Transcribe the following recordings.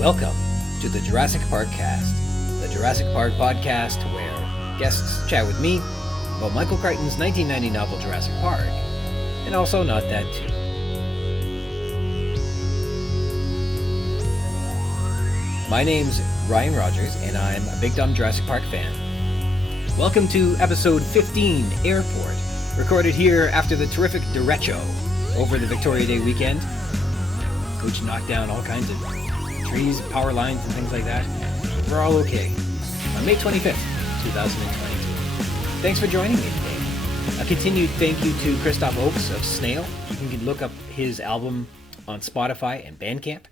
Welcome to the Jurassic Park-Cast, the Jurassic Park podcast where guests chat with me about Michael Crichton's 1990 novel Jurassic Park, and also not that too. My name's Ryan Rogers, and I'm a big dumb Jurassic Park fan. Welcome to episode 15, Airport, recorded here after the terrific derecho over the Victoria Day weekend, which knocked down all kinds of trees, power lines, and things like that. We're all okay. On May 25th, 2022. Thanks for joining me today. A continued thank you to Christoph Oakes of Snail. You can look up his album on Spotify and Bandcamp.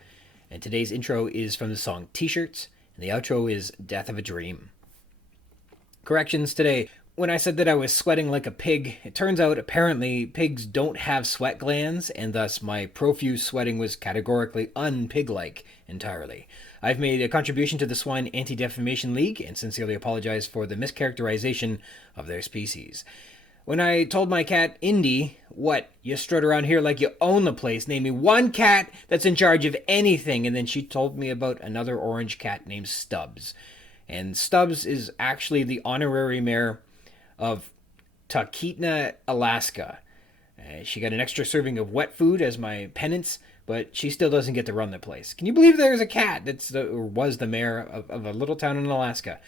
And today's intro is from the song T-Shirts, and the outro is Death of a Dream. Corrections today. When I said that I was sweating like a pig, it turns out apparently pigs don't have sweat glands, and thus my profuse sweating was categorically un-pig-like entirely. I've made a contribution to the Swine Anti-Defamation League and sincerely apologize for the mischaracterization of their species. When I told my cat, Indy, what, you strut around here like you own the place, name me one cat that's in charge of anything, and then she told me about another orange cat named Stubbs. And Stubbs is actually the honorary mayor of Talkeetna, Alaska. She got an extra serving of wet food as my penance, but she still doesn't get to run the place. Can you believe there's a cat was the mayor of a little town in Alaska?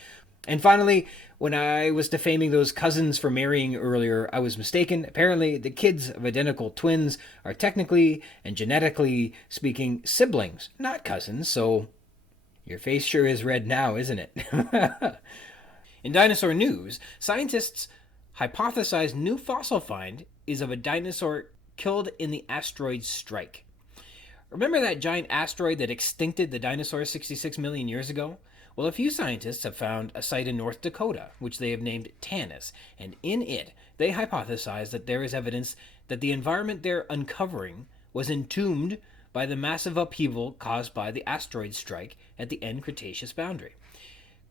And finally, when I was defaming those cousins for marrying earlier, I was mistaken. Apparently, the kids of identical twins are technically and genetically speaking siblings, not cousins, so your face sure is red now, isn't it? In dinosaur news, scientists hypothesize new fossil find is of a dinosaur killed in the asteroid strike. Remember that giant asteroid that extincted the dinosaurs 66 million years ago? Well, a few scientists have found a site in North Dakota, which they have named Tanis, and in it, they hypothesize that there is evidence that the environment they're uncovering was entombed by the massive upheaval caused by the asteroid strike at the end Cretaceous boundary.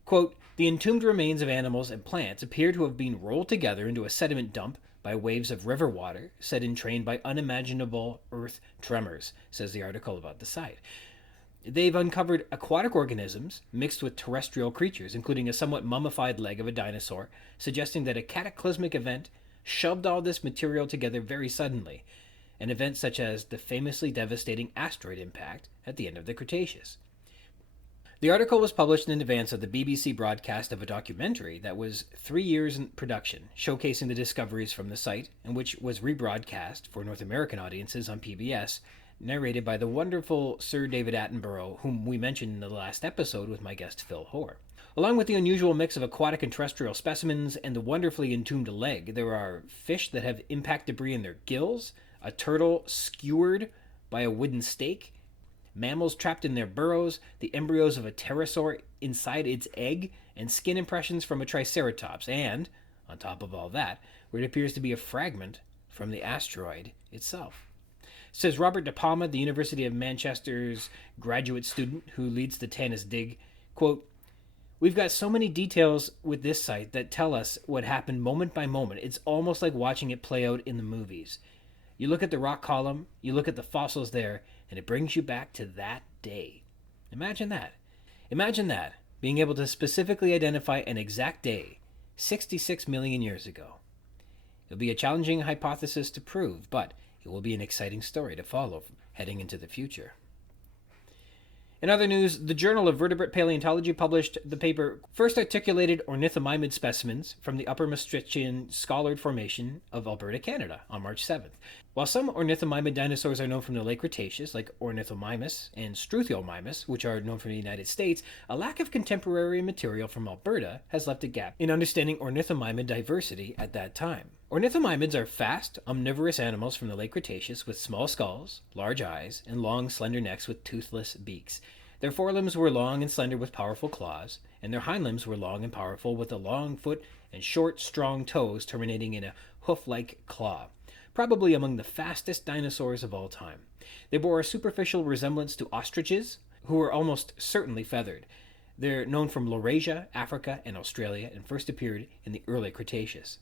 Quote, the entombed remains of animals and plants appear to have been rolled together into a sediment dump by waves of river water set in train by unimaginable earth tremors, says the article about the site. They've uncovered aquatic organisms mixed with terrestrial creatures, including a somewhat mummified leg of a dinosaur, suggesting that a cataclysmic event shoved all this material together very suddenly, an event such as the famously devastating asteroid impact at the end of the Cretaceous. The article was published in advance of the BBC broadcast of a documentary that was 3 years in production, showcasing the discoveries from the site, and which was rebroadcast for North American audiences on PBS, narrated by the wonderful Sir David Attenborough, whom we mentioned in the last episode with my guest Phil Hoare. Along with the unusual mix of aquatic and terrestrial specimens and the wonderfully entombed leg, there are fish that have impact debris in their gills, a turtle skewered by a wooden stake, mammals trapped in their burrows, the embryos of a pterosaur inside its egg, and skin impressions from a triceratops, and, on top of all that, where it appears to be a fragment from the asteroid itself. Says Robert De Palma, the University of Manchester's graduate student who leads the Tanis dig, quote, we've got so many details with this site that tell us what happened moment by moment. It's almost like watching it play out in the movies. You look at the rock column, you look at the fossils there, and it brings you back to that day. Imagine that. Imagine that, being able to specifically identify an exact day, 66 million years ago. It'll be a challenging hypothesis to prove, but it will be an exciting story to follow heading into the future. In other news, the Journal of Vertebrate Paleontology published the paper First Articulated Ornithomimid Specimens from the Upper Maastrichtian Scallard Formation of Alberta, Canada, on March 7th. While some ornithomimid dinosaurs are known from the late Cretaceous, like Ornithomimus and Struthiomimus, which are known from the United States, a lack of contemporary material from Alberta has left a gap in understanding ornithomimid diversity at that time. Ornithomimids are fast, omnivorous animals from the late Cretaceous with small skulls, large eyes, and long, slender necks with toothless beaks. Their forelimbs were long and slender with powerful claws, and their hind limbs were long and powerful with a long foot and short, strong toes terminating in a hoof-like claw. Probably among the fastest dinosaurs of all time. They bore a superficial resemblance to ostriches, who were almost certainly feathered. They're known from Laurasia, Africa, and Australia, and first appeared in the early Cretaceous.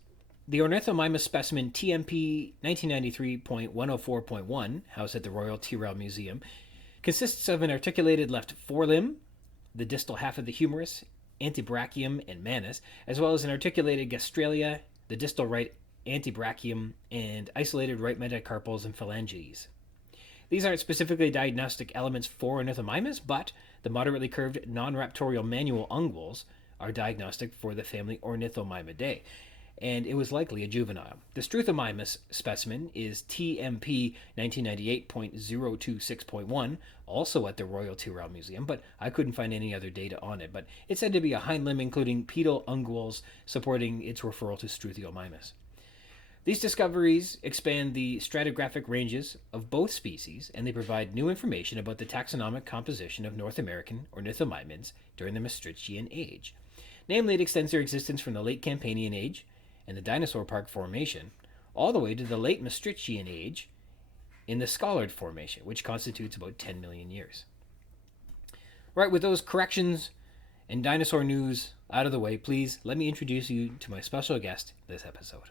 The Ornithomimus specimen TMP 1993.104.1, housed at the Royal Tyrrell Museum, Consists of an articulated left forelimb, the distal half of the humerus, antebrachium and manus, as well as an articulated gastralia, the distal right antebrachium, and isolated right metacarpals and phalanges. These aren't specifically diagnostic elements for Ornithomimus, but the moderately curved non-raptorial manual unguals are diagnostic for the family Ornithomimidae, and it was likely a juvenile. The Struthomymus specimen is TMP 1998.026.1, also at the Royal Tyrrell Museum, but I couldn't find any other data on it. But it's said to be a hind limb including pedal unguals, supporting its referral to Struthiomimus. These discoveries expand the stratigraphic ranges of both species, and they provide new information about the taxonomic composition of North American ornithomimids during the Maastrichtian Age. Namely, it extends their existence from the late Campanian Age and the Dinosaur Park Formation all the way to the late Maastrichtian Age in the Scallard Formation, which constitutes about 10 million years. Right, with those corrections and dinosaur news out of the way, please let me introduce you to my special guest this episode.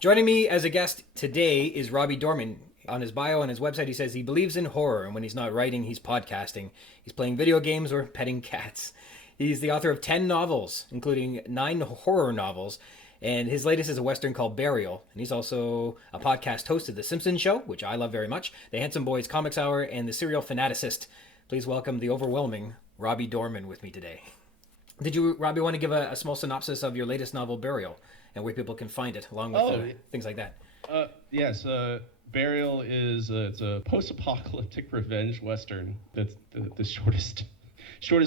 Joining me as a guest today is Robbie Dorman. On his bio on his website, he says he believes in horror, and when he's not writing, he's podcasting. He's playing video games or petting cats. He's the author of 10 novels, including 9 horror novels, and his latest is a Western called Burial. And he's also a podcast host of The Simpsons Show, which I love very much, The Handsome Boys Comics Hour, and The Serial Fanaticist. Please welcome the overwhelming Robbie Dorman with me today. Did you, Robbie, want to give a small synopsis of your latest novel, Burial, and where people can find it, along with things like that? Yes. Burial is it's a post-apocalyptic revenge Western. That's the shortest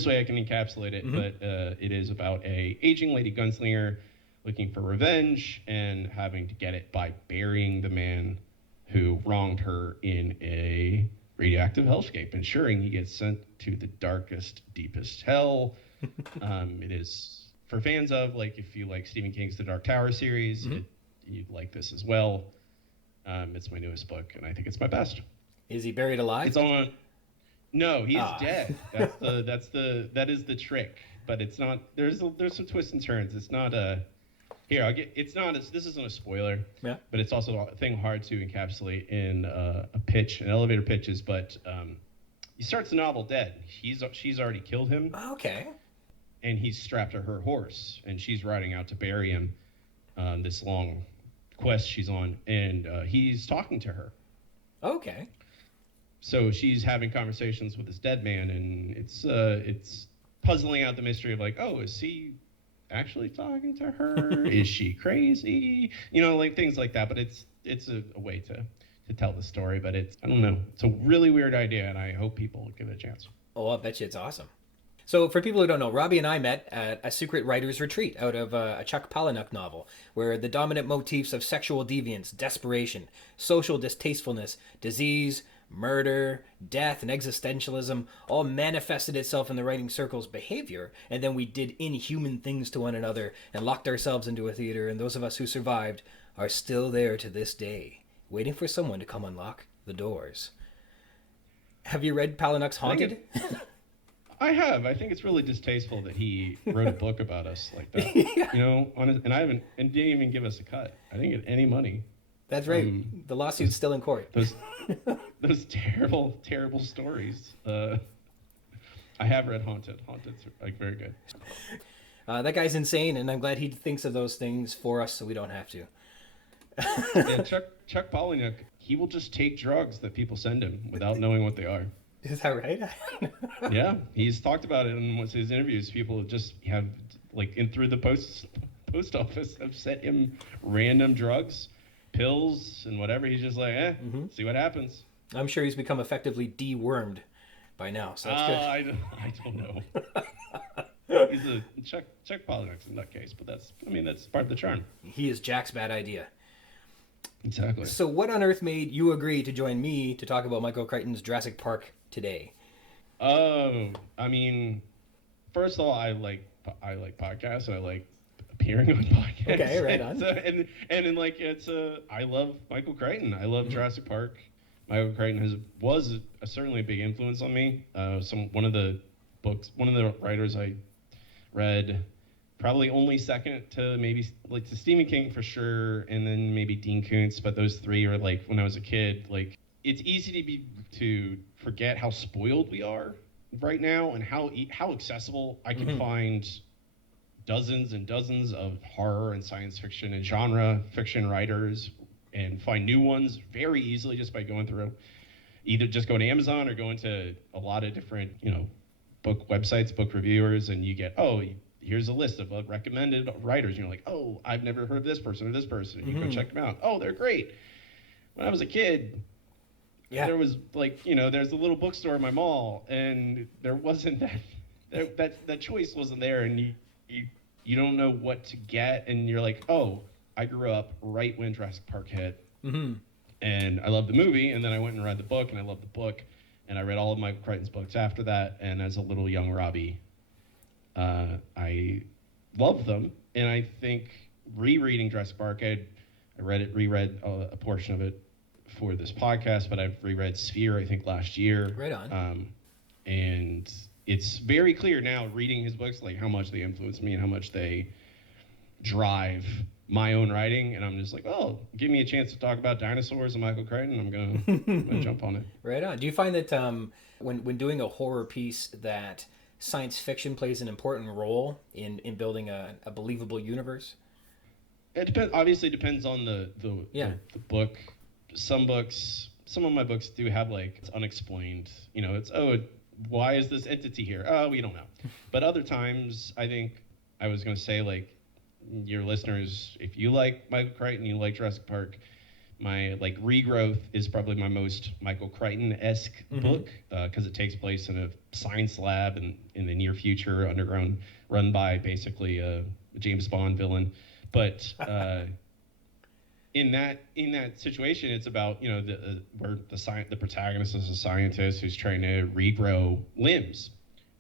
way I can encapsulate it. Mm-hmm. But it is about a aging lady gunslinger looking for revenge and having to get it by burying the man who wronged her in a radioactive hellscape, ensuring he gets sent to the darkest, deepest hell. It is for fans of, like, if you like Stephen King's The Dark Tower series, mm-hmm. You'd like this as well. It's my newest book, and I think it's my best. Is he buried alive? It's on. No, he's dead. That is the trick. But it's not. There's some twists and turns. It's not a. Here, I'll get. It's not. This isn't a spoiler. Yeah. But it's also a thing hard to encapsulate in a pitch, an elevator pitches. But he starts the novel dead. She's already killed him. Okay. And he's strapped to her horse, and she's riding out to bury him. This long quest she's on, and he's talking to her. Okay. So she's having conversations with this dead man, and it's puzzling out the mystery of, like, oh, is he actually talking to her? Is she crazy? You know, like things like that. But it's a way to tell the story. But I don't know. It's a really weird idea, and I hope people give it a chance. Oh, I bet you it's awesome. So for people who don't know, Robbie and I met at a secret writer's retreat out of a Chuck Palahniuk novel, where the dominant motifs of sexual deviance, desperation, social distastefulness, disease, murder, death, and existentialism all manifested itself in the writing circle's behavior, and then we did inhuman things to one another and locked ourselves into a theater, and those of us who survived are still there to this day, waiting for someone to come unlock the doors. Have you read Palahniuk's Haunted? I have. I think it's really distasteful that he wrote a book about us like that. Yeah. You know, and didn't even give us a cut. I didn't get any money. That's right. The lawsuit's still in court. Those terrible, terrible stories. I have read Haunted. Haunted's like very good. That guy's insane, and I'm glad he thinks of those things for us so we don't have to. Yeah, Chuck Palahniuk, he will just take drugs that people send him without knowing what they are. Is that right? Yeah, he's talked about it in one of his interviews. People just have, like, through the post office, have sent him random drugs, pills, and whatever. He's just like, see what happens. I'm sure he's become effectively dewormed by now, so that's good. I don't know. He's Chuck Palahniuk's a nutcase, but that's part of the charm. He is Jack's bad idea. Exactly. So what on earth made you agree to join me to talk about Michael Crichton's Jurassic Park today? I mean, first of all, I like podcasts. I like appearing on podcasts. Okay, right on. I love Michael Crichton. I love Jurassic Park. Michael Crichton was certainly a big influence on me. One of the writers I read, probably only second to maybe like to Stephen King for sure, and then maybe Dean Koontz. But those three are, like, when I was a kid, like, it's easy to forget how spoiled we are right now, and how accessible I can find dozens and dozens of horror and science fiction and genre fiction writers, and find new ones very easily just by going through, either just going to Amazon or going to a lot of different, book websites, book reviewers, and you get, oh, here's a list of recommended writers. And you're like, oh, I've never heard of this person or this person. And you go check them out. Oh, they're great. When I was a kid, there was there's a little bookstore in my mall, and there wasn't that choice wasn't there, and you don't know what to get, and you're like, oh, I grew up right when Jurassic Park hit, and I loved the movie, and then I went and read the book, and I loved the book, and I read all of Michael Crichton's books after that, and as a little young Robbie, I loved them, and I think rereading Jurassic Park, I reread a portion of it for this podcast, but I've reread Sphere, I think, last year. Right on. And it's very clear now, reading his books, like how much they influence me and how much they drive my own writing. And I'm just like, oh, give me a chance to talk about dinosaurs and Michael Crichton, I'm gonna jump on it. Right on. Do you find that when doing a horror piece that science fiction plays an important role in building a believable universe? It depends. Obviously, depends on the book. Some of my books do have it's unexplained. It's why is this entity here? Oh, we don't know. But other times, I think I was going to say, your listeners, if you like Michael Crichton, you like Jurassic Park, my Regrowth is probably my most Michael Crichton-esque book, because it takes place in a science lab in the near future, underground, run by basically a James Bond villain. But in that situation, it's about where the protagonist is a scientist who's trying to regrow limbs,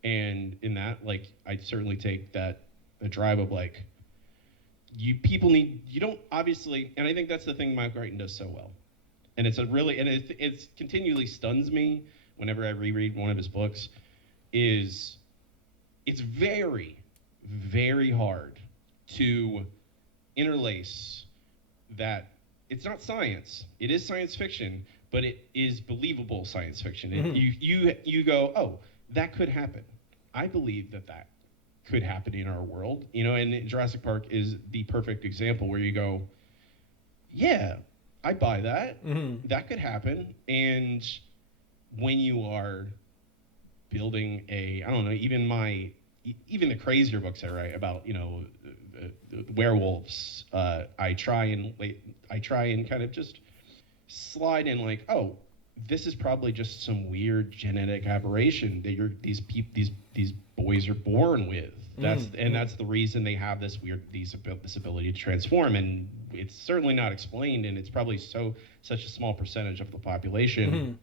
and in that, I certainly take the drive of you don't obviously, and I think that's the thing Michael Crichton does so well, and it's continually stuns me whenever I reread one of his books, is it's very, very hard to interlace that it's not science. It is science fiction, but it is believable science fiction. You go, oh, that could happen. I believe that could happen in our world. And Jurassic Park is the perfect example where you go, yeah, I buy that. That could happen. And when you are building even the crazier books I write about, werewolves, I try and kind of just slide in oh, this is probably just some weird genetic aberration that these boys are born with. That's the reason they have this ability to transform, and it's certainly not explained, and it's probably such a small percentage of the population.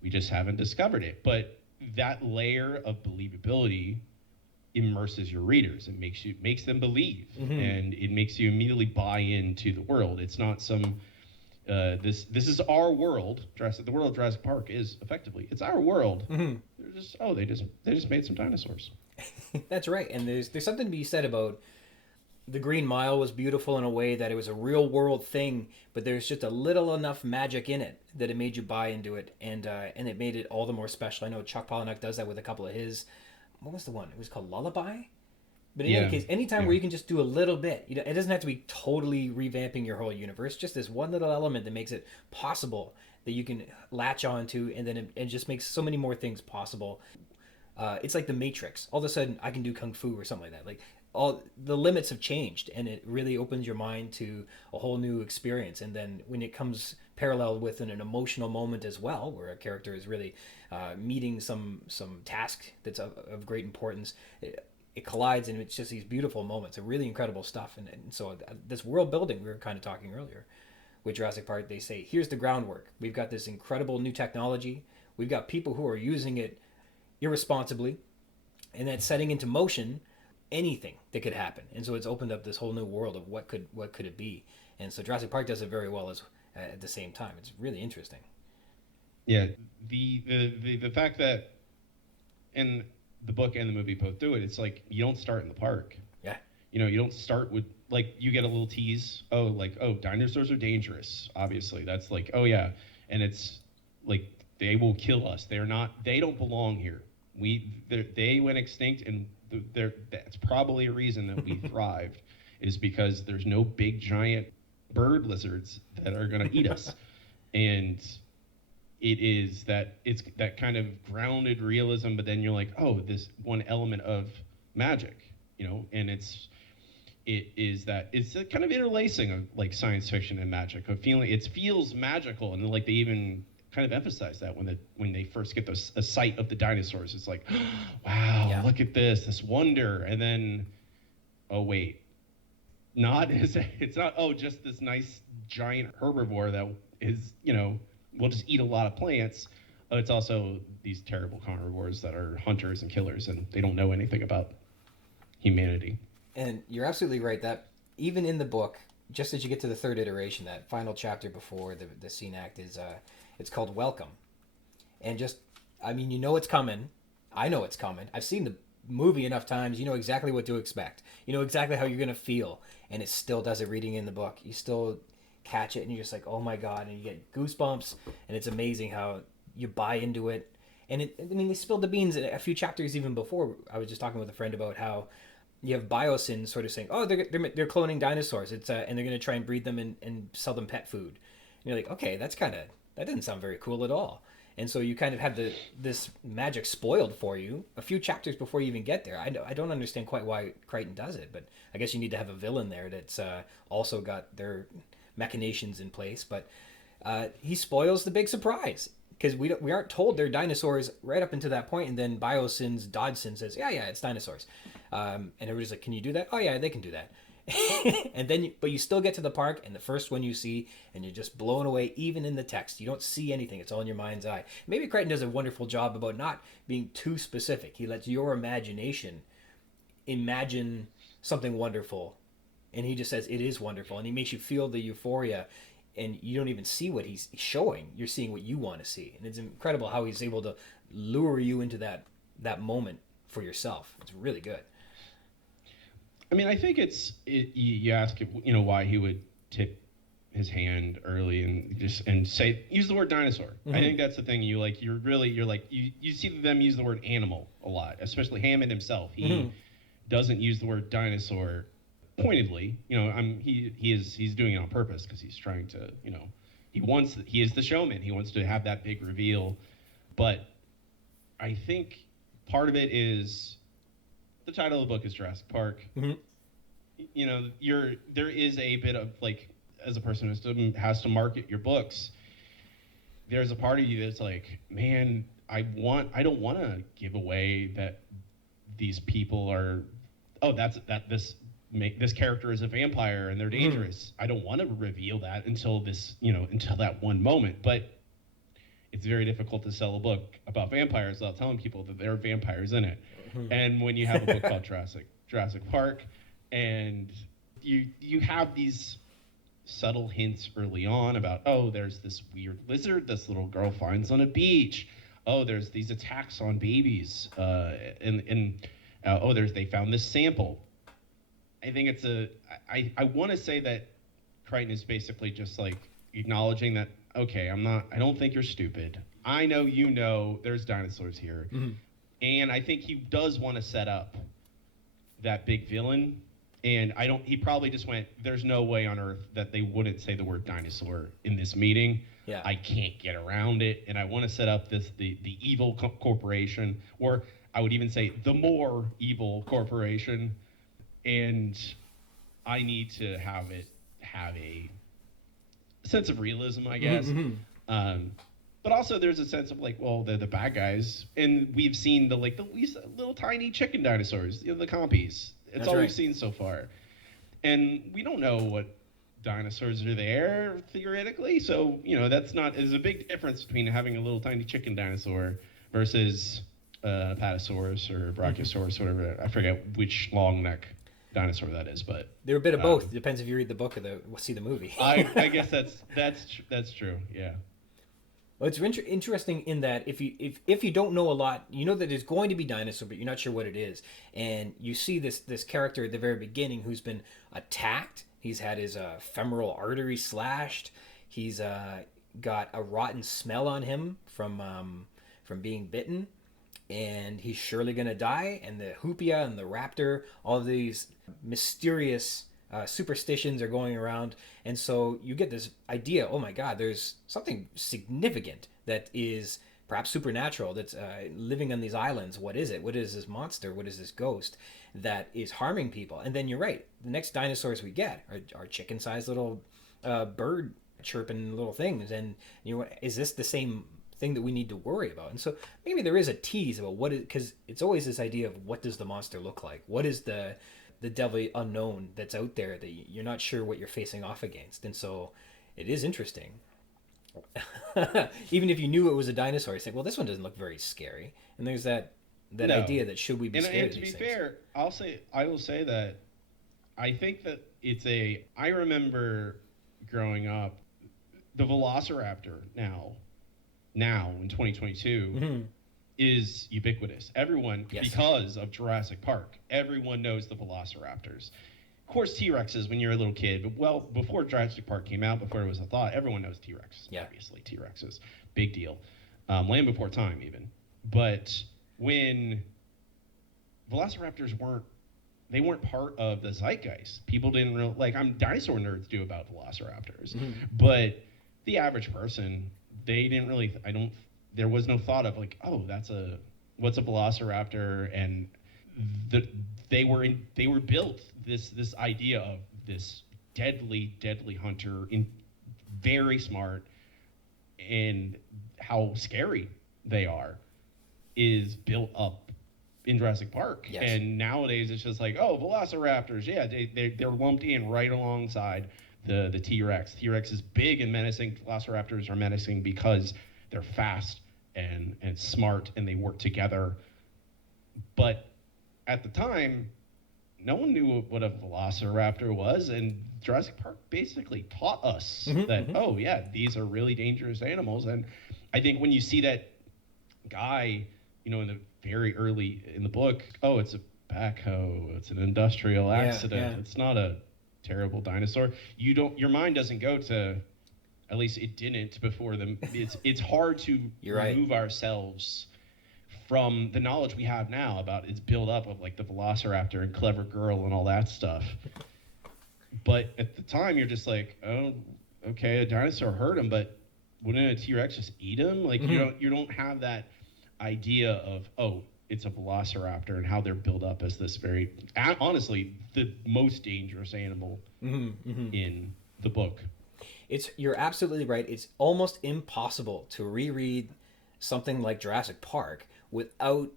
We just haven't discovered it. But that layer of believability immerses your readers and makes them believe, and it makes you immediately buy into the world. It's not some this is our world. The world of Jurassic Park is effectively, it's our world. They just made some dinosaurs. That's right. And there's something to be said about the Green Mile was beautiful in a way that it was a real world thing, but there's just a little enough magic in it that it made you buy into it, and it made it all the more special. I know Chuck Palahniuk does that with a couple of his. What was the one? It was called Lullaby? But in any case, anytime where you can just do a little bit, it doesn't have to be totally revamping your whole universe, just this one little element that makes it possible that you can latch onto, and then it just makes so many more things possible. It's like the Matrix. All of a sudden, I can do Kung Fu or something like that. All the limits have changed, and it really opens your mind to a whole new experience. And then when it comes paralleled with an emotional moment as well, where a character is really meeting some task that's of great importance, it collides, and it's just these beautiful moments of really incredible stuff. And so this world building we were kind of talking earlier with Jurassic Park, they say, here's the groundwork. We've got this incredible new technology. We've got people who are using it irresponsibly, and that's setting into motion anything that could happen. And so it's opened up this whole new world of what could it be. And so Jurassic Park does it very well at the same time. It's really interesting. Yeah, the fact that in the book and the movie both do it, it's you don't start in the park. Yeah. You don't start with you get a little tease. Oh, dinosaurs are dangerous. Obviously, that's oh yeah, and it's like they will kill us. They don't belong here. They went extinct, and that's probably a reason that we thrived, is because there's no big giant bird lizards that are going to eat us. And it's that kind of grounded realism, but then you're like, oh, this one element of magic, and it is a kind of interlacing of like science fiction and magic, of feeling it feels magical, and like they even kind of emphasize that when they first get a sight of the dinosaurs. It's like, wow, yeah, look at this wonder, and then, oh wait, it's not, oh, just this nice giant herbivore that is, will just eat a lot of plants. It's also these terrible carnivores that are hunters and killers, and they don't know anything about humanity. And you're absolutely right that even in the book, just as you get to the third iteration, that final chapter before the scene act is it's called Welcome. And just, I mean, it's coming. I know it's coming. I've seen the movie enough times. You know exactly what to expect. You know exactly how you're going to feel. And it still does it reading in the book. You still catch it, and you're just like, oh my God. And you get goosebumps. And it's amazing how you buy into it. And they spilled the beans a few chapters even before. I was just talking with a friend about how you have Biosyn sort of saying, oh, they're cloning dinosaurs. It's and they're going to try and breed them and sell them pet food. And you're like, okay, that doesn't sound very cool at all. And so you kind of have this magic spoiled for you a few chapters before you even get there. I don't understand quite why Crichton does it, but I guess you need to have a villain there that's also got their machinations in place. But he spoils the big surprise, because we aren't told they're dinosaurs right up until that point, and then Biosyn's Dodson says, yeah, it's dinosaurs. And everybody's like, can you do that? Oh, yeah, they can do that. And then but you still get to the park, and the first one you see, and you're just blown away. Even in the text, you don't see anything. It's all in your mind's eye. Maybe Crichton does a wonderful job about not being too specific. He lets your imagination imagine something wonderful, and he just says it is wonderful, and he makes you feel the euphoria, and you don't even see what he's showing. You're seeing what you want to see, and it's incredible how he's able to lure you into that moment for yourself. It's really good. I mean, I think you ask, why he would tip his hand early and say, use the word dinosaur. Mm-hmm. I think that's the thing. You see them use the word animal a lot, especially Hammond himself. He doesn't use the word dinosaur pointedly. He's doing it on purpose, because he's trying to, he is the showman. He wants to have that big reveal. But I think part of it is, the title of the book is Jurassic Park. Mm-hmm. There is a bit of, like, as a person who has to market your books, there's a part of you that's like, man, I don't want to give away that these people are, this character is a vampire and they're dangerous. I don't want to reveal that until that one moment. But it's very difficult to sell a book about vampires without telling people that there are vampires in it. Mm-hmm. And when you have a book called Jurassic Park, and you have these subtle hints early on about, oh, there's this weird lizard this little girl finds on a beach. Oh, there's these attacks on babies. They found this sample. I think I want to say that Crichton is basically just like acknowledging that, okay, I don't think you're stupid. I know there's dinosaurs here. Mm-hmm. And I think he does want to set up that big villain. And he probably just went, there's no way on earth that they wouldn't say the word dinosaur in this meeting. Yeah. I can't get around it. And I want to set up the evil corporation, or I would even say the more evil corporation. And I need to have a sense of realism, I guess. Mm-hmm. But also there's a sense of like, well, they're the bad guys. And we've seen the little tiny chicken dinosaurs, the compies. It's all we've seen so far. And we don't know what dinosaurs are there, theoretically. So, there's a big difference between having a little tiny chicken dinosaur versus a Apatosaurus or Brachiosaurus, whatever. I forget which long neck dinosaur that is, but they're a bit of both. Depends if you read the book or see the movie. I guess that's true. Yeah. Well, it's interesting in that if you don't know a lot, you know that there's going to be dinosaur, but you're not sure what it is, and you see this character at the very beginning who's been attacked. He's had his femoral artery slashed. He's got a rotten smell on him from being bitten, and he's surely going to die. And the Hoopia and the raptor, all of these mysterious superstitions are going around. And so you get this idea, oh my God, there's something significant that is perhaps supernatural that's living on these islands. What is it? What is this monster? What is this ghost that is harming people? And then you're right. The next dinosaurs we get are chicken-sized little bird chirping little things. And you know, is this the same thing that we need to worry about? And so maybe there is a tease about what is, because it's always this idea of what does the monster look like? What is the deadly unknown that's out there that you're not sure what you're facing off against? And so it is interesting. Even if you knew it was a dinosaur, you think, well, this one doesn't look very scary. And there's that idea that should we be scared of these things? And to be fair, I will say that I think that I remember growing up, the velociraptor now in 2022 is ubiquitous. Everyone, because of Jurassic Park, everyone knows the velociraptors. Of course, T-Rexes when you're a little kid, but well, before Jurassic Park came out, before it was a thought, everyone knows T-Rexes. Yeah. Obviously, T-Rexes. Big deal. Land Before Time, even. But when velociraptors weren't part of the zeitgeist. People didn't really, dinosaur nerds do about velociraptors. But the average person, they didn't really, there was no thought of what's a velociraptor? And they were built this idea of this deadly hunter, very smart, and how scary they are is built up in Jurassic Park. Yes. And nowadays it's just like, oh, velociraptors, yeah, they're lumped in right alongside the T-Rex. T-Rex is big and menacing. Velociraptors are menacing because they're fast and smart and they work together. But at the time, no one knew what a velociraptor was, and Jurassic Park basically taught us that, oh yeah, these are really dangerous animals. And I think when you see that guy, in the very early in the book, oh, it's a backhoe, it's an industrial accident, it's not a terrible dinosaur. Your mind doesn't go to, at least it didn't before them. It's hard to remove ourselves from the knowledge we have now about its build up of the velociraptor and clever girl and all that stuff. But at the time you're just like, oh, okay, a dinosaur hurt him, but wouldn't a T-Rex just eat him? You don't have that idea of, oh, it's a velociraptor and how they're built up as this very, honestly, the most dangerous animal in the book. You're absolutely right. It's almost impossible to reread something like Jurassic Park without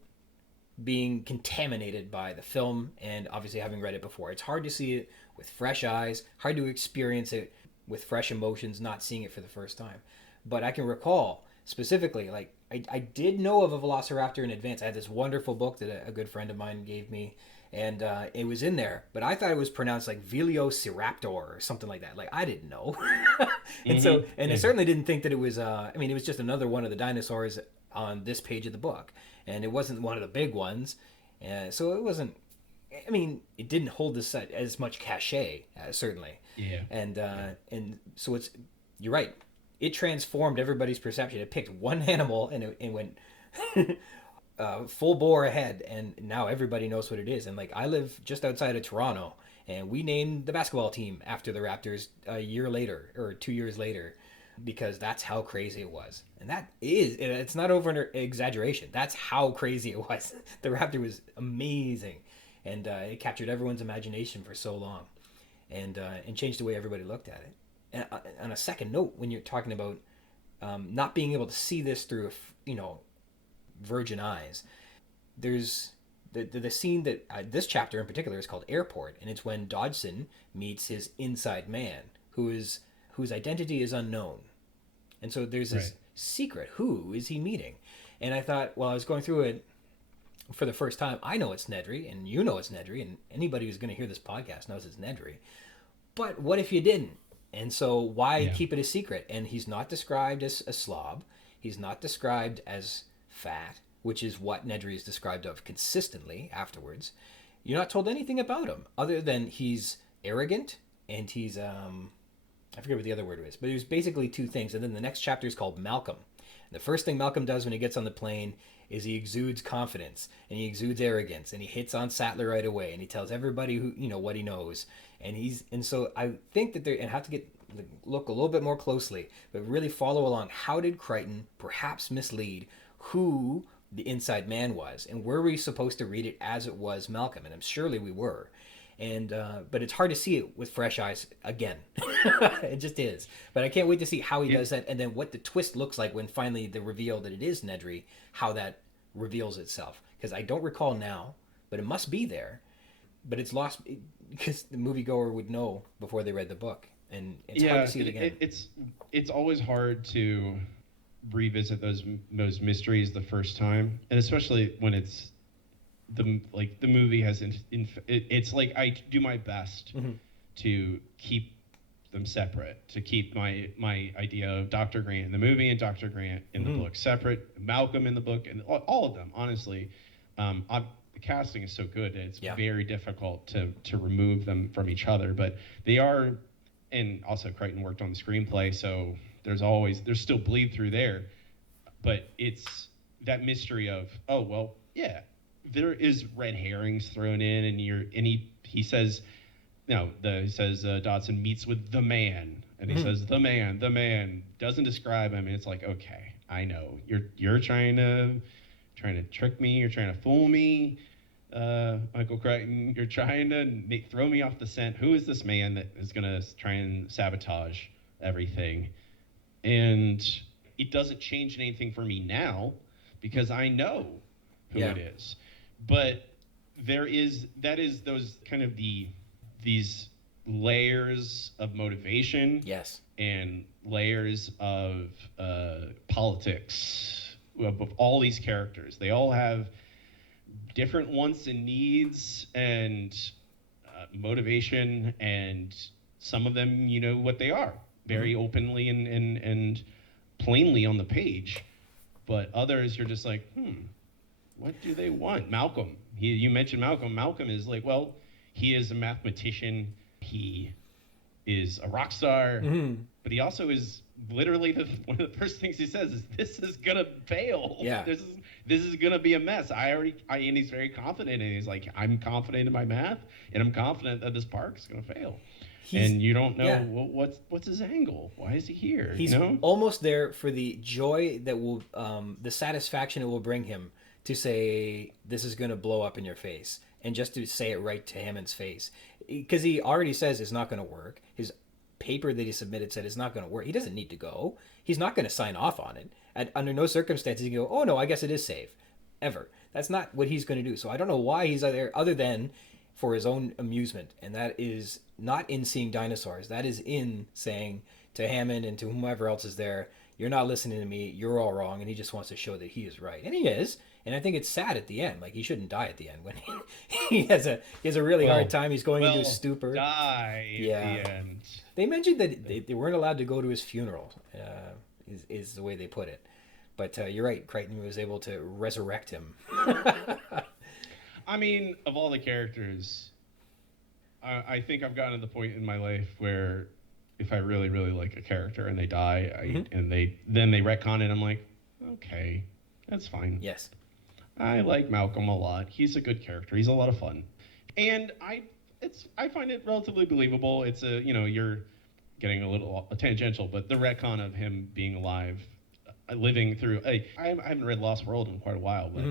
being contaminated by the film and obviously having read it before. It's hard to see it with fresh eyes, hard to experience it with fresh emotions, not seeing it for the first time. But I can recall specifically, I did know of a velociraptor in advance. I had this wonderful book that a good friend of mine gave me, and it was in there, but I thought it was pronounced velociraptor or something like that. I didn't know. And so, I certainly didn't think that it was, it was just another one of the dinosaurs on this page of the book, and it wasn't one of the big ones. So it wasn't, it didn't hold as much cachet, certainly. Yeah. And so you're right. It transformed everybody's perception. It picked one animal and it went full bore ahead, and now everybody knows what it is. And I live just outside of Toronto, and we named the basketball team after the Raptors a year later or 2 years later, because that's how crazy it was. And it's not over an exaggeration. That's how crazy it was. The Raptor was amazing, and it captured everyone's imagination for so long, and changed the way everybody looked at it. And on a second note, when you're talking about not being able to see this through, virgin eyes, there's the scene that this chapter in particular is called Airport, and it's when Dodgson meets his inside man, whose identity is unknown. And so there's this secret. Who is he meeting? And I thought, well, I was going through it for the first time. I know it's Nedry, and you know it's Nedry, and anybody who's going to hear this podcast knows it's Nedry. But what if you didn't? And so why keep it a secret? And he's not described as a slob. He's not described as fat, which is what Nedry is described of consistently afterwards. You're not told anything about him other than he's arrogant and he's I forget what the other word was, but it was basically two things. And then the next chapter is called Malcolm. And the first thing Malcolm does when he gets on the plane is he exudes confidence and he exudes arrogance and he hits on Sattler right away and he tells everybody who what he knows. And so I think that they have to look a little bit more closely, but really follow along. How did Crichton perhaps mislead who the inside man was, and were we supposed to read it as it was Malcolm? And surely we were. And but it's hard to see it with fresh eyes again. It just is. But I can't wait to see how he does that, and then what the twist looks like when finally the reveal that it is Nedry, how that reveals itself. Because I don't recall now, but it must be there. But it's lost because the moviegoer would know before they read the book, and it's hard to see it again. It's always hard to revisit those mysteries the first time, and especially when it's the movie has it's like I do my best to keep them separate, to keep my idea of Dr. Grant in the movie and Dr. Grant in the book separate, Malcolm in the book, and all of them, honestly. The casting is so good that it's very difficult to remove them from each other, but they are. And also Crichton worked on the screenplay, so there's still bleed through there, but it's that mystery of, oh well, yeah, there is red herrings thrown in, and he says Dodson meets with the man, and he says the man doesn't describe him, and it's like, okay, I know you're trying to trick me, you're trying to fool me, Michael Crichton, you're trying to throw me off the scent. Who is this man that is gonna try and sabotage everything? And it doesn't change anything for me now because I know who it is. But that is those kind of these layers of motivation, and layers of politics of all these characters. They all have different wants and needs and motivation, and some of them, you know what they are very openly and plainly on the page, but others you're just like, what do they want? Malcolm, you mentioned Malcolm is like, well, he is a mathematician, he is a rock star, but he also is literally one of the first things he says is, this is gonna fail. This is gonna be a mess. And he's very confident, and he's like, I'm confident in my math, and I'm confident that this park is gonna fail. And you don't know what's his angle. Why is he here? He's almost there for the joy that will, the satisfaction it will bring him to say, this is gonna blow up in your face, and just to say it right to Hammond's face, because he already says it's not gonna work. His paper that he submitted said it's not going to work. He doesn't need to go. He's not going to sign off on it. And under no circumstances he can go, oh no, I guess it is safe. Ever. That's not what he's going to do. So I don't know why he's there other than for his own amusement. And that is not in seeing dinosaurs. That is in saying to Hammond and to whomever else is there, you're not listening to me. You're all wrong. And he just wants to show that he is right. And he is. And I think it's sad at the end. Like, he shouldn't die at the end when he has a really hard time. He's going into a stupor. Die at the end. They mentioned that they weren't allowed to go to his funeral, is the way they put it. But you're right, Crichton was able to resurrect him. I mean, of all the characters, I think I've gotten to the point in my life where if I really, really like a character and they die, and they retcon it, I'm like, okay, that's fine. Yes. I like Malcolm a lot. He's a good character. He's a lot of fun. And I find it relatively believable. It's you're getting a little tangential, but the retcon of him being alive, living through. I haven't read Lost World in quite a while, but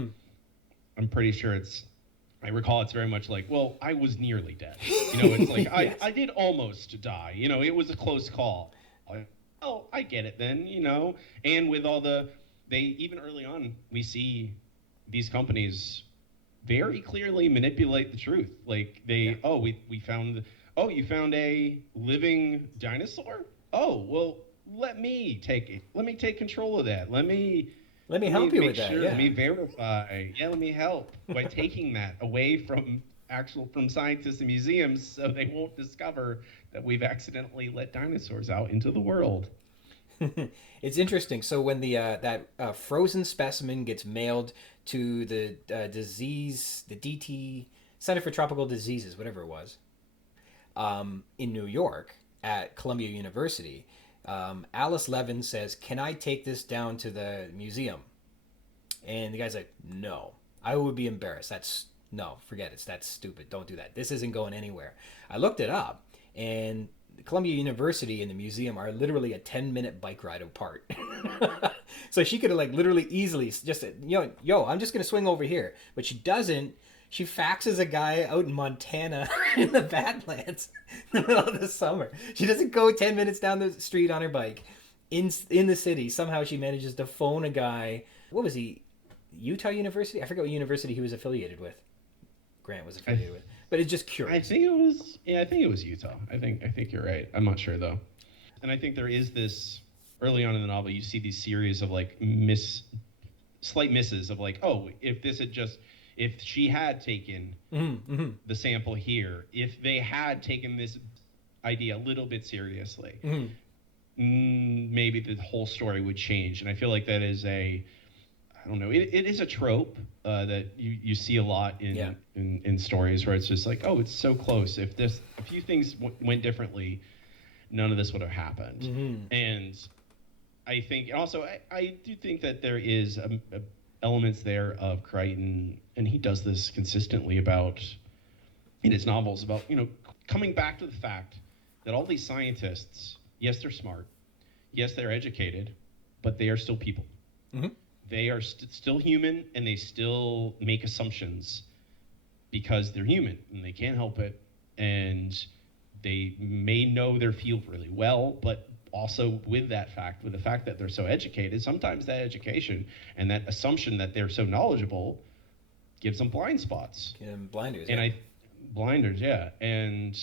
I'm pretty sure I recall it's very much like, well, I was nearly dead. It's like I did almost die. It was a close call. Oh, I get it then. And with all even early on, we see these companies very clearly manipulate the truth. Like we found, you found a living dinosaur? Oh, well, let me take it. Let me take control of that. Let me help you with that. Yeah. Let me verify. Yeah, let me help by taking that away from scientists and museums so they won't discover that we've accidentally let dinosaurs out into the world. It's interesting. So when that frozen specimen gets mailed to the DT Center for Tropical Diseases, whatever it was, in New York, at Columbia University. Alice Levin says, "Can I take this down to the museum?" And the guy's like, "No, I would be embarrassed. No, forget it. That's stupid. Don't do that. This isn't going anywhere." I looked it up, and Columbia University and the museum are literally a 10-minute bike ride apart. So she could have like literally easily just said, yo, I'm just going to swing over here. But she doesn't. She faxes a guy out in Montana in the Badlands in the middle of the summer. She doesn't go 10 minutes down the street on her bike in the city. Somehow she manages to phone a guy. What was he? Utah University? I forget what university he was affiliated with. Grant was affiliated with. But it's just curious. I think it was Utah. I think you're right. I'm not sure though. And I think there is this early on in the novel, you see these series of like slight misses of like, oh, if she had taken the sample here, if they had taken this idea a little bit seriously, maybe the whole story would change. And I feel like that is I don't know, it is a trope that you see a lot in stories where it's just like, oh, it's so close. If a few things went differently, none of this would have happened. And I think also I do think that there is elements there of Crichton, and he does this consistently in his novels about coming back to the fact that all these scientists, yes, they're smart, yes, they're educated, but they are still people. They are still human, and they still make assumptions because they're human and they can't help it. And they may know their field really well, but also with the fact that they're so educated, sometimes that education and that assumption that they're so knowledgeable gives them blind spots. Blinders. And blinders, yeah. And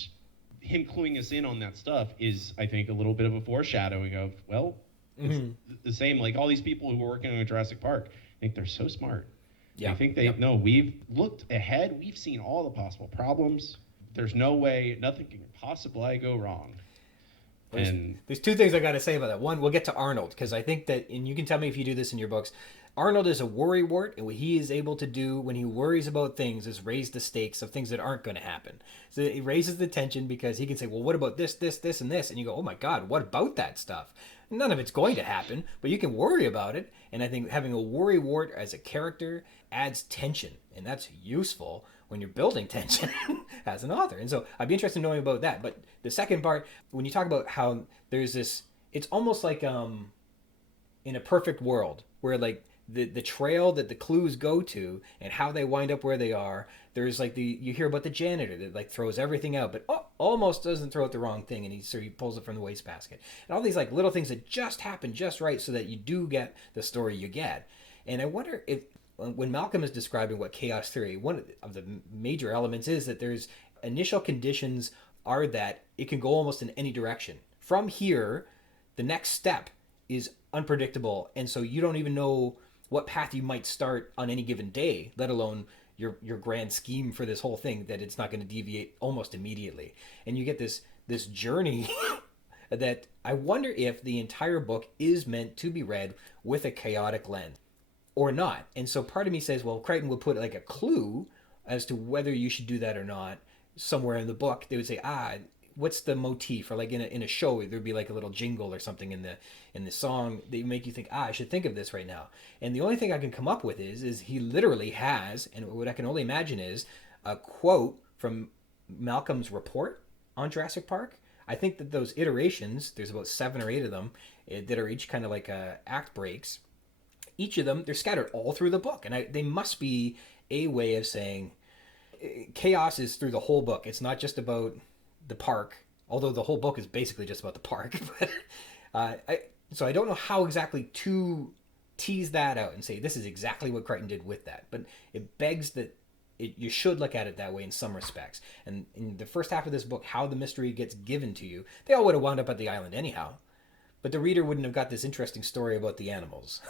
him cluing us in on that stuff is, I think, a little bit of a foreshadowing of, well, it's the same, like all these people who were working on Jurassic Park, I think they're so smart. Yeah. I think no, we've looked ahead. We've seen all the possible problems. There's no way, nothing can possibly go wrong. There's two things I got to say about that. One, we'll get to Arnold, because I think that, and you can tell me if you do this in your books, Arnold is a worrywart, and what he is able to do when he worries about things is raise the stakes of things that aren't going to happen. So it raises the tension because he can say, well, what about this, this, this, and this? And you go, oh my God, what about that stuff? None of it's going to happen, but you can worry about it. And I think having a worrywart as a character adds tension, and that's useful when you're building tension as an author. And so I'd be interested in knowing about that. But the second part, when you talk about how there's this, it's almost like in a perfect world where like the trail that the clues go to and how they wind up where they are, there's like you hear about the janitor that like throws everything out, but almost doesn't throw out the wrong thing, and he pulls it from the wastebasket. And all these like little things that just happen just right so that you do get the story you get. And I wonder if, when Malcolm is describing what chaos theory, one of the major elements is that there's initial conditions are that it can go almost in any direction. From here, the next step is unpredictable, and so you don't even know what path you might start on any given day, let alone your grand scheme for this whole thing, that it's not going to deviate almost immediately. And you get this journey that I wonder if the entire book is meant to be read with a chaotic lens or not. And so part of me says, well, Crichton would put like a clue as to whether you should do that or not somewhere in the book. They would say, what's the motif? Or like in a show, there'd be like a little jingle or something in the song that make you think, I should think of this right now. And the only thing I can come up with is he literally has, and what I can only imagine is a quote from Malcolm's report on Jurassic Park. I think that those iterations, there's about 7 or 8 of them that are each kind of like act breaks. Each of them, they're scattered all through the book. And they must be a way of saying chaos is through the whole book. It's not just about the park, although the whole book is basically just about the park. But so I don't know how exactly to tease that out and say this is exactly what Crichton did with that. But it begs that you should look at it that way in some respects. And in the first half of this book, how the mystery gets given to you, they all would have wound up at the island anyhow. But the reader wouldn't have got this interesting story about the animals.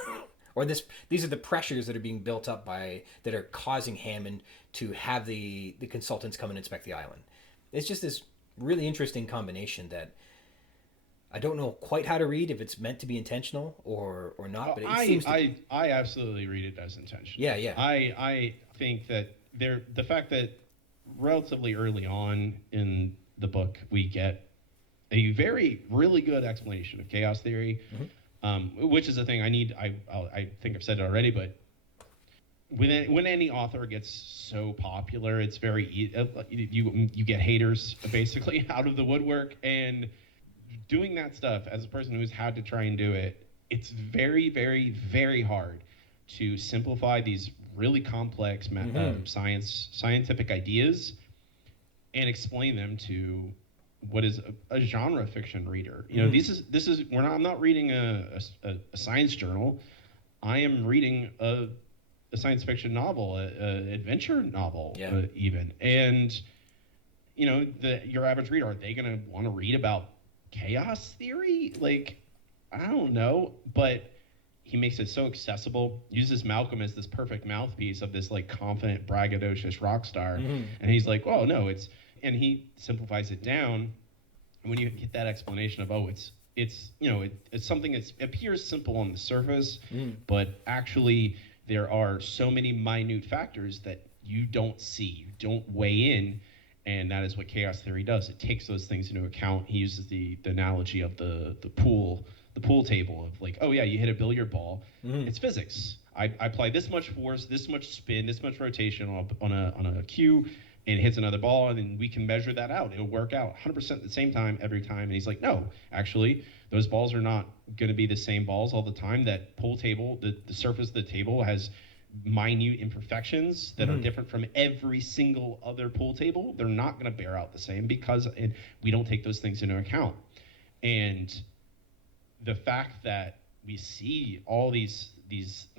Or these are the pressures that are being built up that are causing Hammond to have the consultants come and inspect the island. It's just this really interesting combination that I don't know quite how to read, if it's meant to be intentional or not. But it seems to be. I absolutely read it as intentional. Yeah. I think that the fact that relatively early on in the book we get a really good explanation of chaos theory, which is a thing I think I've said it already, but when any author gets so popular, it's you get haters basically out of the woodwork. And doing that stuff, as a person who's had to try and do it, it's very, very, very hard to simplify these really complex scientific ideas and explain them to what is a genre fiction reader. You know, I'm not reading a science journal. I am reading a science fiction novel, an adventure novel, even. And you know, your average reader, are they going to want to read about chaos theory? Like, I don't know, but he makes it so accessible, uses Malcolm as this perfect mouthpiece of this like confident, braggadocious rock star. And he's like, oh no, and he simplifies it down. And when you get that explanation of, oh, it's you know, it's something that appears simple on the surface, but actually there are so many minute factors that you don't see, you don't weigh in. And that is what chaos theory does. It takes those things into account. He uses the analogy of the pool table of like, oh yeah, you hit a billiard ball. It's physics. I apply this much force, this much spin, this much rotation on a cue, and it hits another ball, and then we can measure that out. It'll work out 100% at the same time every time. And he's like, no, actually, those balls are not going to be the same balls all the time. That pool table, the surface of the table has minute imperfections that are different from every single other pool table. They're not going to bear out the same because we don't take those things into account. And the fact that we see all these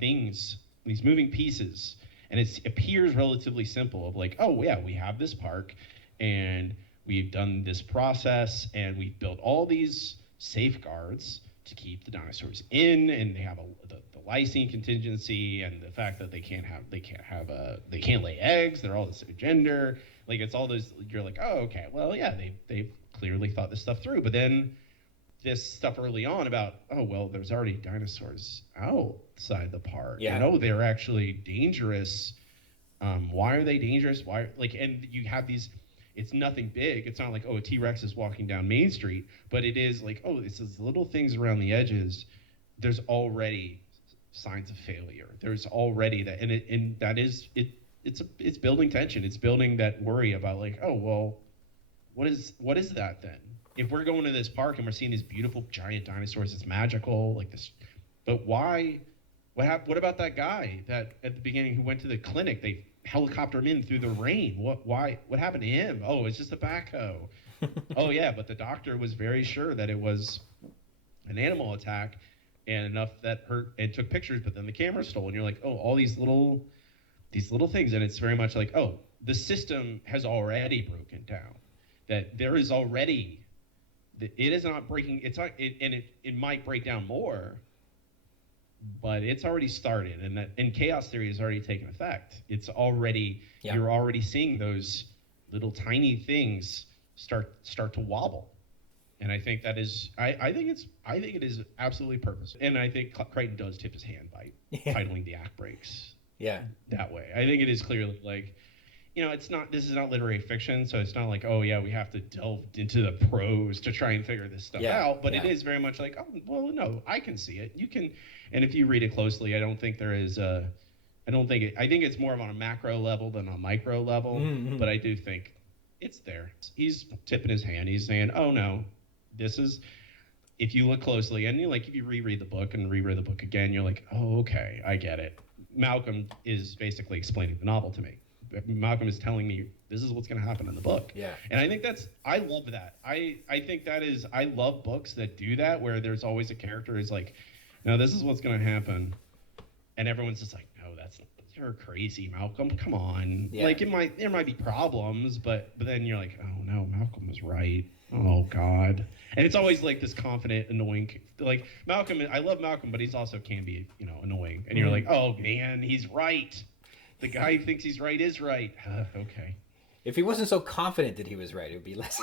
things, these moving pieces, and it appears relatively simple of like, oh yeah, we have this park and we've done this process and we've built all these safeguards to keep the dinosaurs in, and they have the lysine contingency and the fact that they can't lay eggs, they're all the same gender. Like, it's all those, you're like, oh, okay, well, yeah, they clearly thought this stuff through. But then this stuff early on about, oh, well, there's already dinosaurs outside the park. Yeah. You know, they're actually dangerous. Why are they dangerous? Why, like, and you have these, it's nothing big. It's not like, oh, a T-Rex is walking down Main Street, but it is like, oh, it's those little things around the edges. There's already signs of failure. There's already that, and that is it. It's building tension. It's building that worry about like, oh, well, what is that then? If we're going to this park and we're seeing these beautiful giant dinosaurs, it's magical, like this. But why? What about that guy that at the beginning who went to the clinic? They helicopter him in through the rain. What happened to him? Oh, it's just a backhoe. Oh yeah, but the doctor was very sure that it was an animal attack, and enough that hurt, and took pictures, but then the camera stole, and you're like, oh, all these little things. And it's very much like, oh, the system has already broken down, that there is already, it is not breaking, it's not, it might break down more, but it's already started, and chaos theory has already taken effect. It's already, you're already seeing those little tiny things start to wobble. And I think that is, I think it is absolutely purposeful. And I think Crichton does tip his hand by titling the act breaks that way. I think it is clearly like, you know, this is not literary fiction, so it's not like, oh yeah, we have to delve into the prose to try and figure this stuff out. But it is very much like, oh, well, no, I can see it. You can, and if you read it closely, I don't think there is I think it's more of on a macro level than a micro level. But I do think it's there. He's tipping his hand. He's saying, oh no, this is, if you look closely, and if you reread the book and reread the book again, you're like, oh, okay, I get it. Malcolm is basically explaining the novel to me. Malcolm is telling me this is what's going to happen in the book. And I think I love that. I think that is, I love books that do that, where there's always a character who's like, no, this is what's going to happen. And everyone's just like, no, you're crazy, Malcolm. Come on. Like, there might be problems, but then you're like, oh no, Malcolm was right. Oh God. And it's always like this confident, annoying, like Malcolm. I love Malcolm, but he's also can be, annoying. And you're like, oh man, he's right. The guy who thinks he's right is right. Okay. If he wasn't so confident that he was right, it would be less.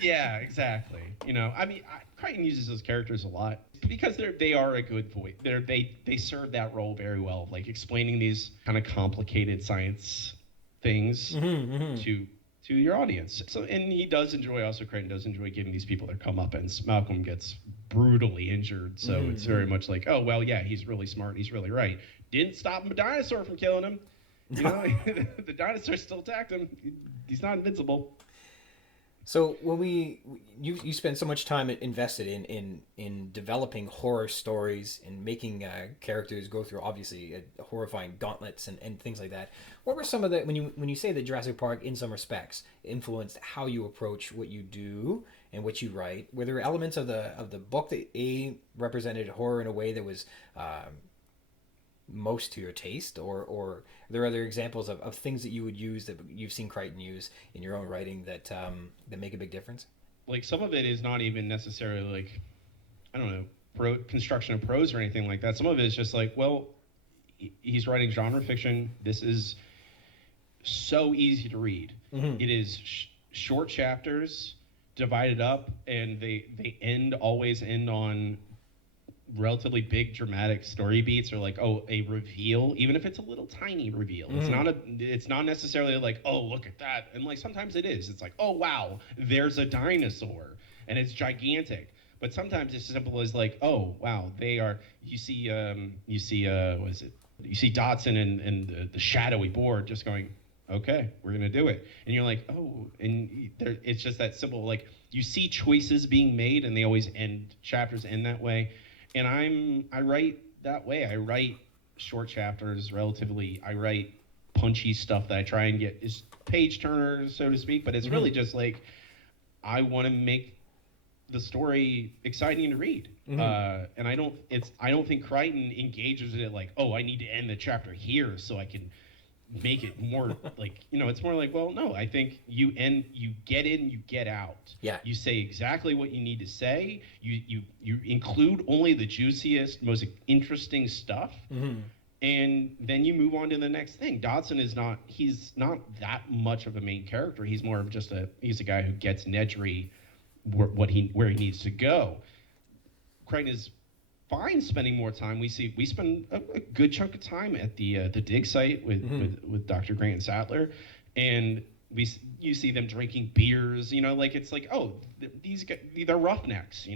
Yeah, exactly. I mean, Crichton uses those characters a lot because they are a good voice. They serve that role very well, like explaining these kind of complicated science things to to your audience. So, and he does enjoy, also Crichton does enjoy giving these people their comeuppance. Malcolm gets brutally injured, so it's very much like, oh, well, yeah, he's really smart, he's really right. Didn't stop a dinosaur from killing him. You know, the dinosaur still attacked him. He's not invincible. So when you spend so much time invested in developing horror stories and making characters go through obviously horrifying gauntlets and things like that. What were some of the when you say that Jurassic Park in some respects influenced how you approach what you do and what you write? Were there elements of the book that represented horror in a way that was most to your taste, or are there other examples of things that you would use that you've seen Crichton use in your own writing that make a big difference? Like some of it is not even necessarily like, I don't know, construction of prose or anything like that. Some of it is just like, well, he's writing genre fiction. This is so easy to read. It is short chapters divided up, and they always end on relatively big dramatic story beats, or like, oh, a reveal, even if it's a little tiny reveal. It's not necessarily like, oh, look at that. And like sometimes it is. It's like, oh wow, there's a dinosaur and it's gigantic. But sometimes it's as simple as like, oh wow, you see what is it? You see Dodson and the shadowy board just going, okay, we're gonna do it. And you're like, oh, and it's just that simple. Like you see choices being made, and they always chapters end that way. And I write that way. I write short chapters relatively. I write punchy stuff that I try and get is page turners, so to speak. But it's really just like, I want to make the story exciting to read. And I don't think Crichton engages in it like, oh, I need to end the chapter here so I can make it more like, it's more like, well, no, I think you get in, you get out. Yeah. You say exactly what you need to say. You include only the juiciest, most interesting stuff. And then you move on to the next thing. Dodson he's not that much of a main character. He's more of just he's a guy who gets Nedry where he needs to go. Crichton is fine spending more time. We spend a good chunk of time at the dig site with Dr. Grant and Sattler, and you see them drinking beers. Like it's like, oh, these guys, they're roughnecks.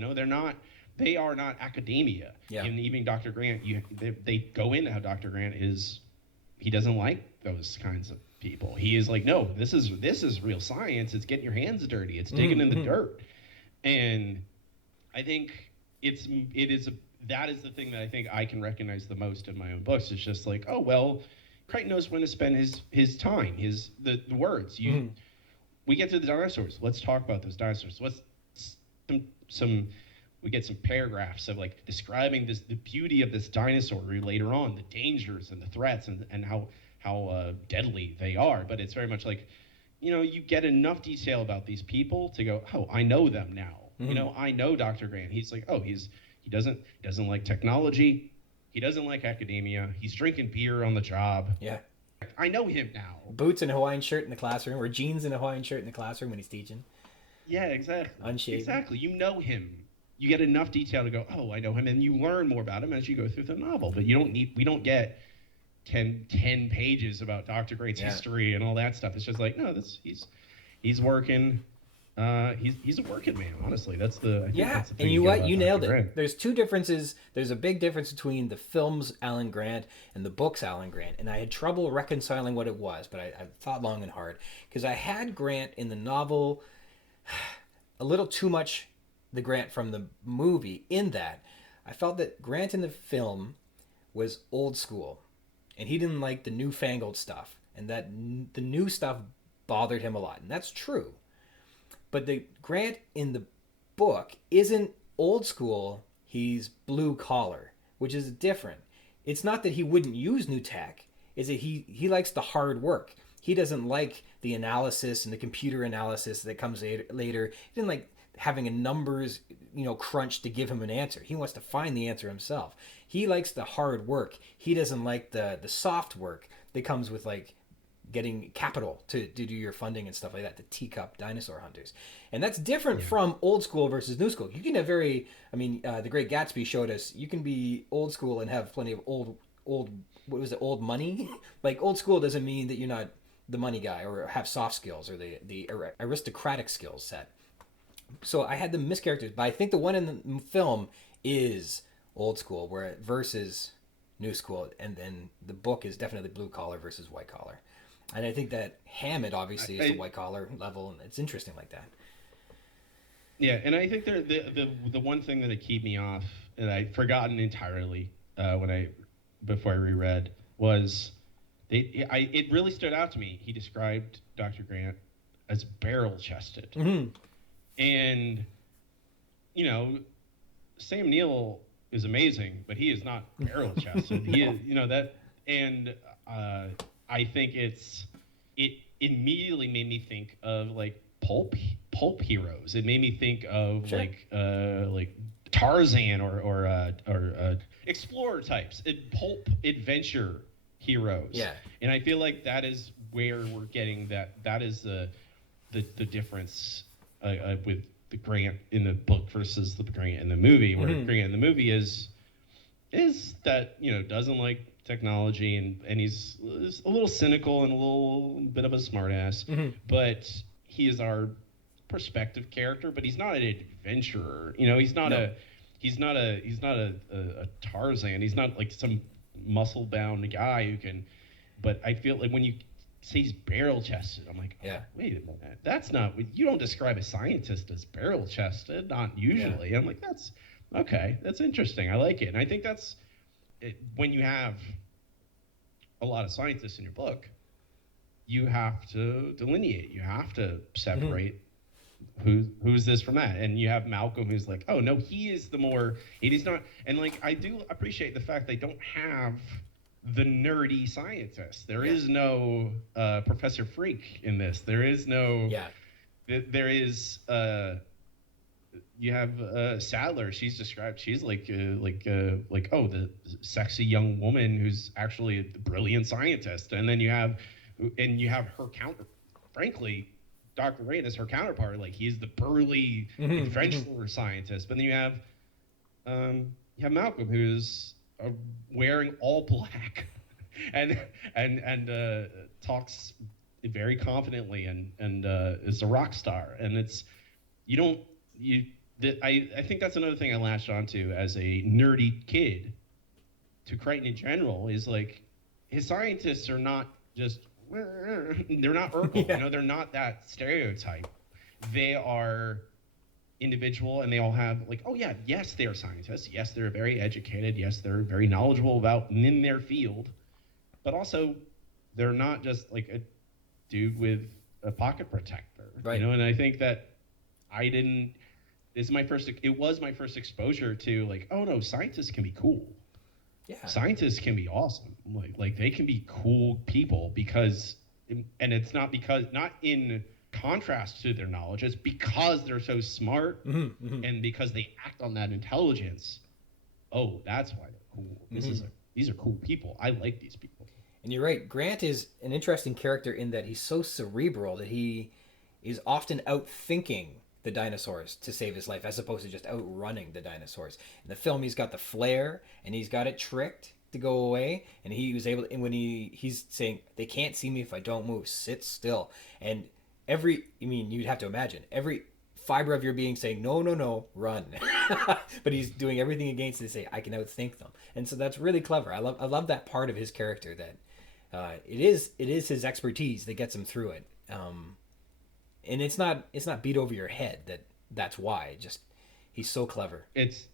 They are not academia. Yeah. And even Dr. Grant, they go into how Dr. Grant is. He doesn't like those kinds of people. He is like, no, this is real science. It's getting your hands dirty. It's digging in the dirt. And I think that is the thing that I think I can recognize the most in my own books. It's just like, oh, well, Crichton knows when to spend his time, the words. We get to the dinosaurs. Let's talk about those dinosaurs. We get some paragraphs of like describing the beauty of this dinosaur later on, the dangers and the threats and how deadly they are. But it's very much like, you get enough detail about these people to go, oh, I know them now. I know Dr. Grant. He's like, oh, he doesn't like technology. He doesn't like academia. He's drinking beer on the job. Yeah. I know him now. Boots and a Hawaiian shirt in the classroom, or jeans and a Hawaiian shirt in the classroom when he's teaching. Yeah, exactly. Unshaved. Exactly. You know him. You get enough detail to go, oh, I know him, and you learn more about him as you go through the novel. But we don't get 10 pages about Dr. Grant's history and all that stuff. It's just like, no, he's working. He's a working man, honestly. That's the and you nailed it. There's two differences. There's a big difference between the film's Alan Grant and the book's Alan Grant, and I had trouble reconciling what it was, but I thought long and hard, because I had Grant in the novel a little too much the Grant from the movie, in that I felt that Grant in the film was old school, and he didn't like the newfangled stuff, and that the new stuff bothered him a lot, and that's true. But the Grant in the book isn't old school, he's blue collar, which is different. It's not that he wouldn't use new tech, it's that he likes the hard work. He doesn't like the analysis and the computer analysis that comes later. He didn't like having a numbers, crunch to give him an answer. He wants to find the answer himself. He likes the hard work. He doesn't like the soft work that comes with like getting capital to do your funding and stuff like that, the teacup dinosaur hunters. And that's different from old school versus new school. You can have The Great Gatsby showed us, you can be old school and have plenty of old, what was it, old money? Like, old school doesn't mean that you're not the money guy or have soft skills or the aristocratic skills set. So I had them mischaracterized, but I think the one in the film is old school where versus new school, and then the book is definitely blue collar versus white collar. And I think that Hammond obviously is the white collar level, and it's interesting like that. Yeah, and I think the one thing that keep me off, and I'd forgotten entirely before I reread, was it really stood out to me. He described Dr. Grant as barrel-chested. Mm-hmm. And, you know, Sam Neill is amazing, but he is not barrel-chested. He is, you know, that, and I think it immediately made me think of like pulp heroes. It made me think of like Tarzan or explorer types, pulp adventure heroes. Yeah. And I feel like that is where we're getting that is the difference with the Grant in the book versus the Grant in the movie, where Grant in the movie is that, you know, doesn't like technology and he's a little cynical and a little bit of a smartass, but he is our perspective character, but he's not an adventurer. You know, he's not a Tarzan. He's not like some muscle bound guy who can. But I feel like when you say he's barrel chested, I'm like, oh, wait a minute, that's not. You don't describe a scientist as barrel chested, not usually. I'm like, that's okay. That's interesting. I like it, and I think that's it, when you have a lot of scientists in your book, you have to delineate. You have to separate who's this from that. And you have Malcolm who's like, oh no, he is the more. It is not. And like, I do appreciate the fact they don't have the nerdy scientist. There is no Professor Freak in this. There is no. Yeah. There is. You have Sadler. She's described. She's like the sexy young woman who's actually a brilliant scientist. And then you have her counter. Frankly, Dr. Grant is her counterpart. Like, he's the burly adventurer scientist. But then you have Malcolm, who's wearing all black, and talks very confidently and is a rock star. And it's I think that's another thing I latched onto as a nerdy kid to Crichton in general, is like his scientists are not just, they're not Urkel, you know, they're not that stereotype. They are individual, and they all have like, oh yeah, yes, they are scientists. Yes, they're very educated. Yes, they're very knowledgeable about in their field, but also they're not just like a dude with a pocket protector, right? You know, and I think that it was my first exposure to like, oh no, scientists can be cool. Yeah. Scientists can be awesome. Like they can be cool people because, and it's not in contrast to their knowledge, it's because they're so smart and because they act on that intelligence. Oh, that's why they're cool. These are cool people. I like these people. And you're right. Grant is an interesting character in that he's so cerebral that he is often outthinking the dinosaurs to save his life, as opposed to just outrunning the dinosaurs. In the film, he's got the flare and he's got it tricked to go away, and he was able to, and when he's saying they can't see me if I don't move, sit still, and you'd have to imagine every fiber of your being saying no, run. But he's doing everything against it to say I can outthink them, and so that's really clever. I love that part of his character, that it is his expertise that gets him through it. And it's not beat over your head that's why. Just he's so clever. It's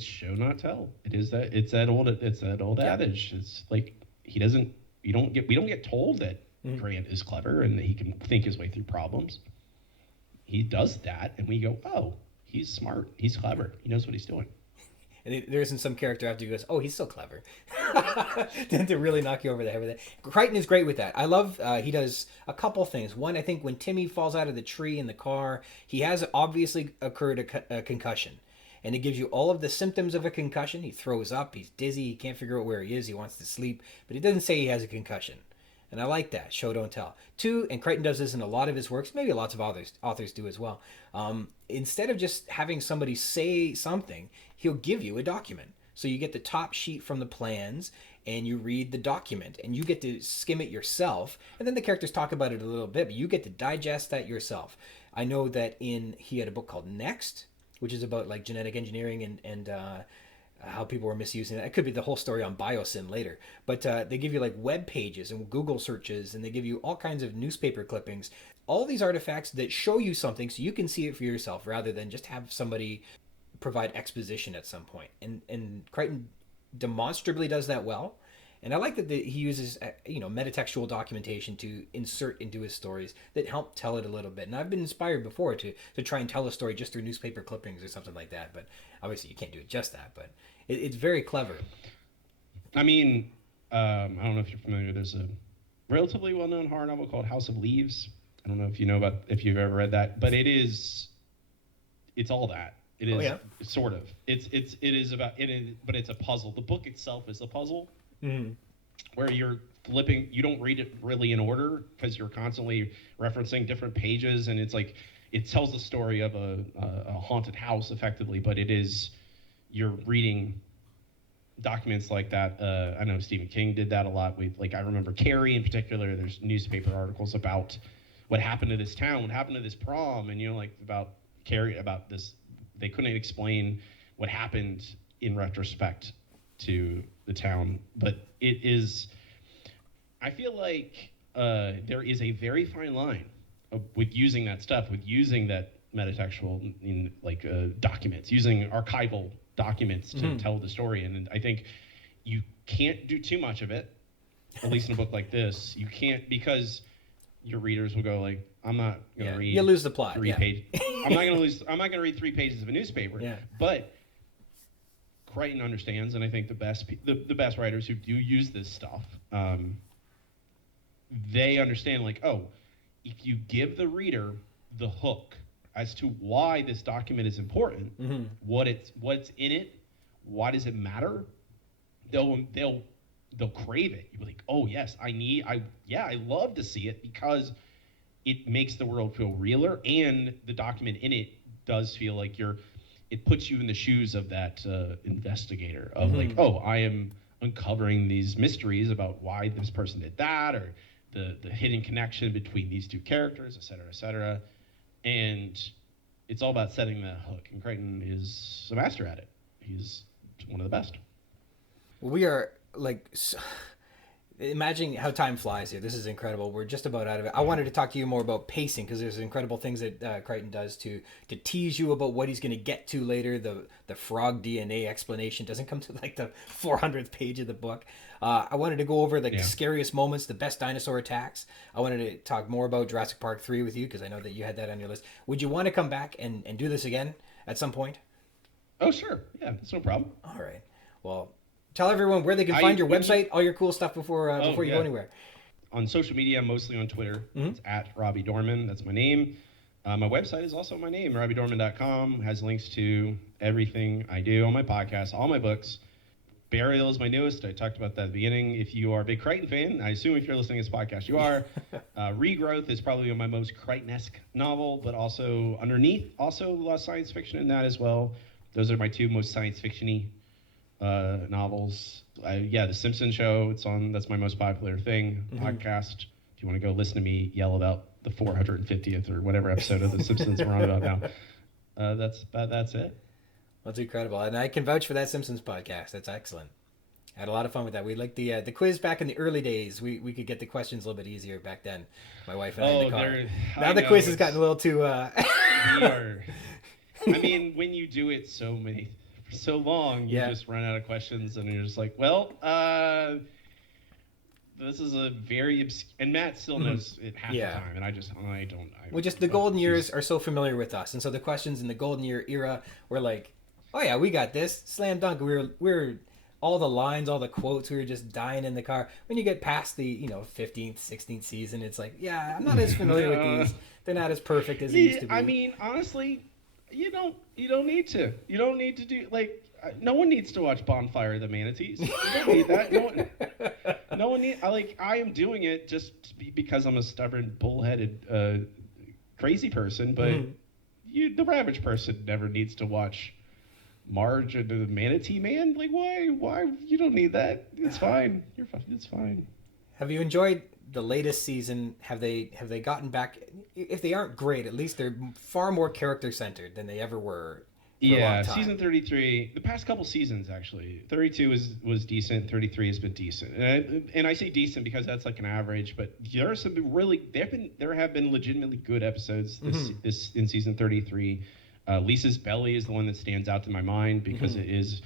show not tell. It's that old adage. It's like we don't get told that Grant is clever and that he can think his way through problems. He does that, and we go, oh, he's smart, he's clever, he knows what he's doing. And there isn't some character after you goes, oh, he's so clever. To really knock you over the head with it. Crichton is great with that. I love, he does a couple things. One, I think when Timmy falls out of the tree in the car, he has obviously occurred a concussion. And it gives you all of the symptoms of a concussion. He throws up, he's dizzy, he can't figure out where he is, he wants to sleep. But he doesn't say he has a concussion. And I like that. Show, don't tell. Two, and Crichton does this in a lot of his works, maybe lots of authors do as well. Instead of just having somebody say something, he'll give you a document. So you get the top sheet from the plans and you read the document and you get to skim it yourself. And then the characters talk about it a little bit, but you get to digest that yourself. I know that he had a book called Next, which is about like genetic engineering and how people were misusing it. It could be the whole story on biosyn later. But they give you like web pages and Google searches, and they give you all kinds of newspaper clippings. All these artifacts that show you something so you can see it for yourself rather than just have somebody provide exposition at some point. And Crichton demonstrably does that well. And I like that he uses metatextual documentation to insert into his stories that help tell it a little bit. And I've been inspired before to try and tell a story just through newspaper clippings or something like that. But obviously you can't do it just that. But it's very clever. I mean, I don't know if you're familiar. There's a relatively well-known horror novel called House of Leaves. I don't know if you've ever read that, but it's all that. It is sort of. It is about it is, but it's a puzzle. The book itself is a puzzle. Mm-hmm. Where you're flipping, you don't read it really in order because you're constantly referencing different pages, and it's like it tells the story of a haunted house effectively, but you're reading documents like that. I know Stephen King did that a lot with, like, I remember Carrie in particular. There's newspaper articles about what happened to this town, what happened to this prom, and like about Carrie, about this. They couldn't explain what happened in retrospect to the town, but I feel like there is a very fine line with using that stuff, with using that metatextual in like documents, using archival documents to tell the story. And I think you can't do too much of it, at least in a book like this. You can't, because your readers will go like, I'm not going to read. You lose the plot. I'm not going to read 3 pages of a newspaper. Yeah. But Crichton understands, and I think the best writers who do use this stuff, they understand, like, oh, if you give the reader the hook as to why this document is important, what's in it, why does it matter, they'll crave it. You'll be like, oh yes, I love to see it because it makes the world feel realer, and the document in it does feel like it puts you in the shoes of that investigator of like, oh, I am uncovering these mysteries about why this person did that, or the hidden connection between these two characters, et cetera, et cetera. And it's all about setting that hook. And Crichton is a master at it. He's one of the best. We are like... Imagining how time flies here. This is incredible. We're just about out of it. I wanted to talk to you more about pacing, because there's incredible things that Crichton does to tease you about what he's going to get to later. The frog DNA explanation doesn't come to like the 400th page of the book. I wanted to go over the scariest moments, the best dinosaur attacks. I wanted to talk more about Jurassic Park 3 with you, because I know that you had that on your list. Would you want to come back and do this again at some point? Oh, sure. Yeah, that's no problem. All right. Well, tell everyone where they can find your website, all your cool stuff before you go anywhere. On social media, mostly on Twitter. It's at Robbie Dorman. That's my name. My website is also my name, robbiedorman.com. Has links to everything I do on my podcast, all my books. Burial is my newest. I talked about that at the beginning. If you are a big Crichton fan, I assume if you're listening to this podcast, you are. Regrowth is probably my most Crichton-esque novel, but also underneath, also a lot of science fiction in that as well. Those are my 2 most science fiction-y novels. The Simpsons show, that's my most popular thing. Podcast. If you want to go listen to me yell about the 450th or whatever episode of The Simpsons we're on about now. That's it. That's incredible. And I can vouch for that Simpsons podcast. That's excellent. I had a lot of fun with that. We liked the quiz back in the early days. We could get the questions a little bit easier back then. My wife and I in the car. Now the quiz has gotten a little too... I mean, when you do it so long, you just run out of questions, and you're just like, well, this is a very and Matt still knows it half the time, and I don't. The golden years are so familiar with us, and so the questions in the golden year era were like, oh yeah, we got this, slam dunk. We're all the lines, all the quotes, we were just dying in the car. When you get past the 15th, 16th season, it's like, yeah, I'm not as familiar with these. They're not as perfect as they used to be. I mean, honestly. You don't need to. You don't need to do, like, no one needs to watch Bonfire of the Manatees. You don't need that. No one need. I am doing it just because I'm a stubborn, bullheaded, crazy person. But the average person never needs to watch Marge into the Manatee Man? Like, why? You don't need that. It's fine. It's fine. Have you enjoyed the latest season? Have they gotten back? If they aren't great, at least they're far more character centered than they ever were. Yeah, season 33, the past couple seasons actually. 32 was decent. 33 has been decent, and I say decent because that's like an average. But there are some there have been legitimately good episodes this in season 33. Lisa's belly is the one that stands out to my mind because it's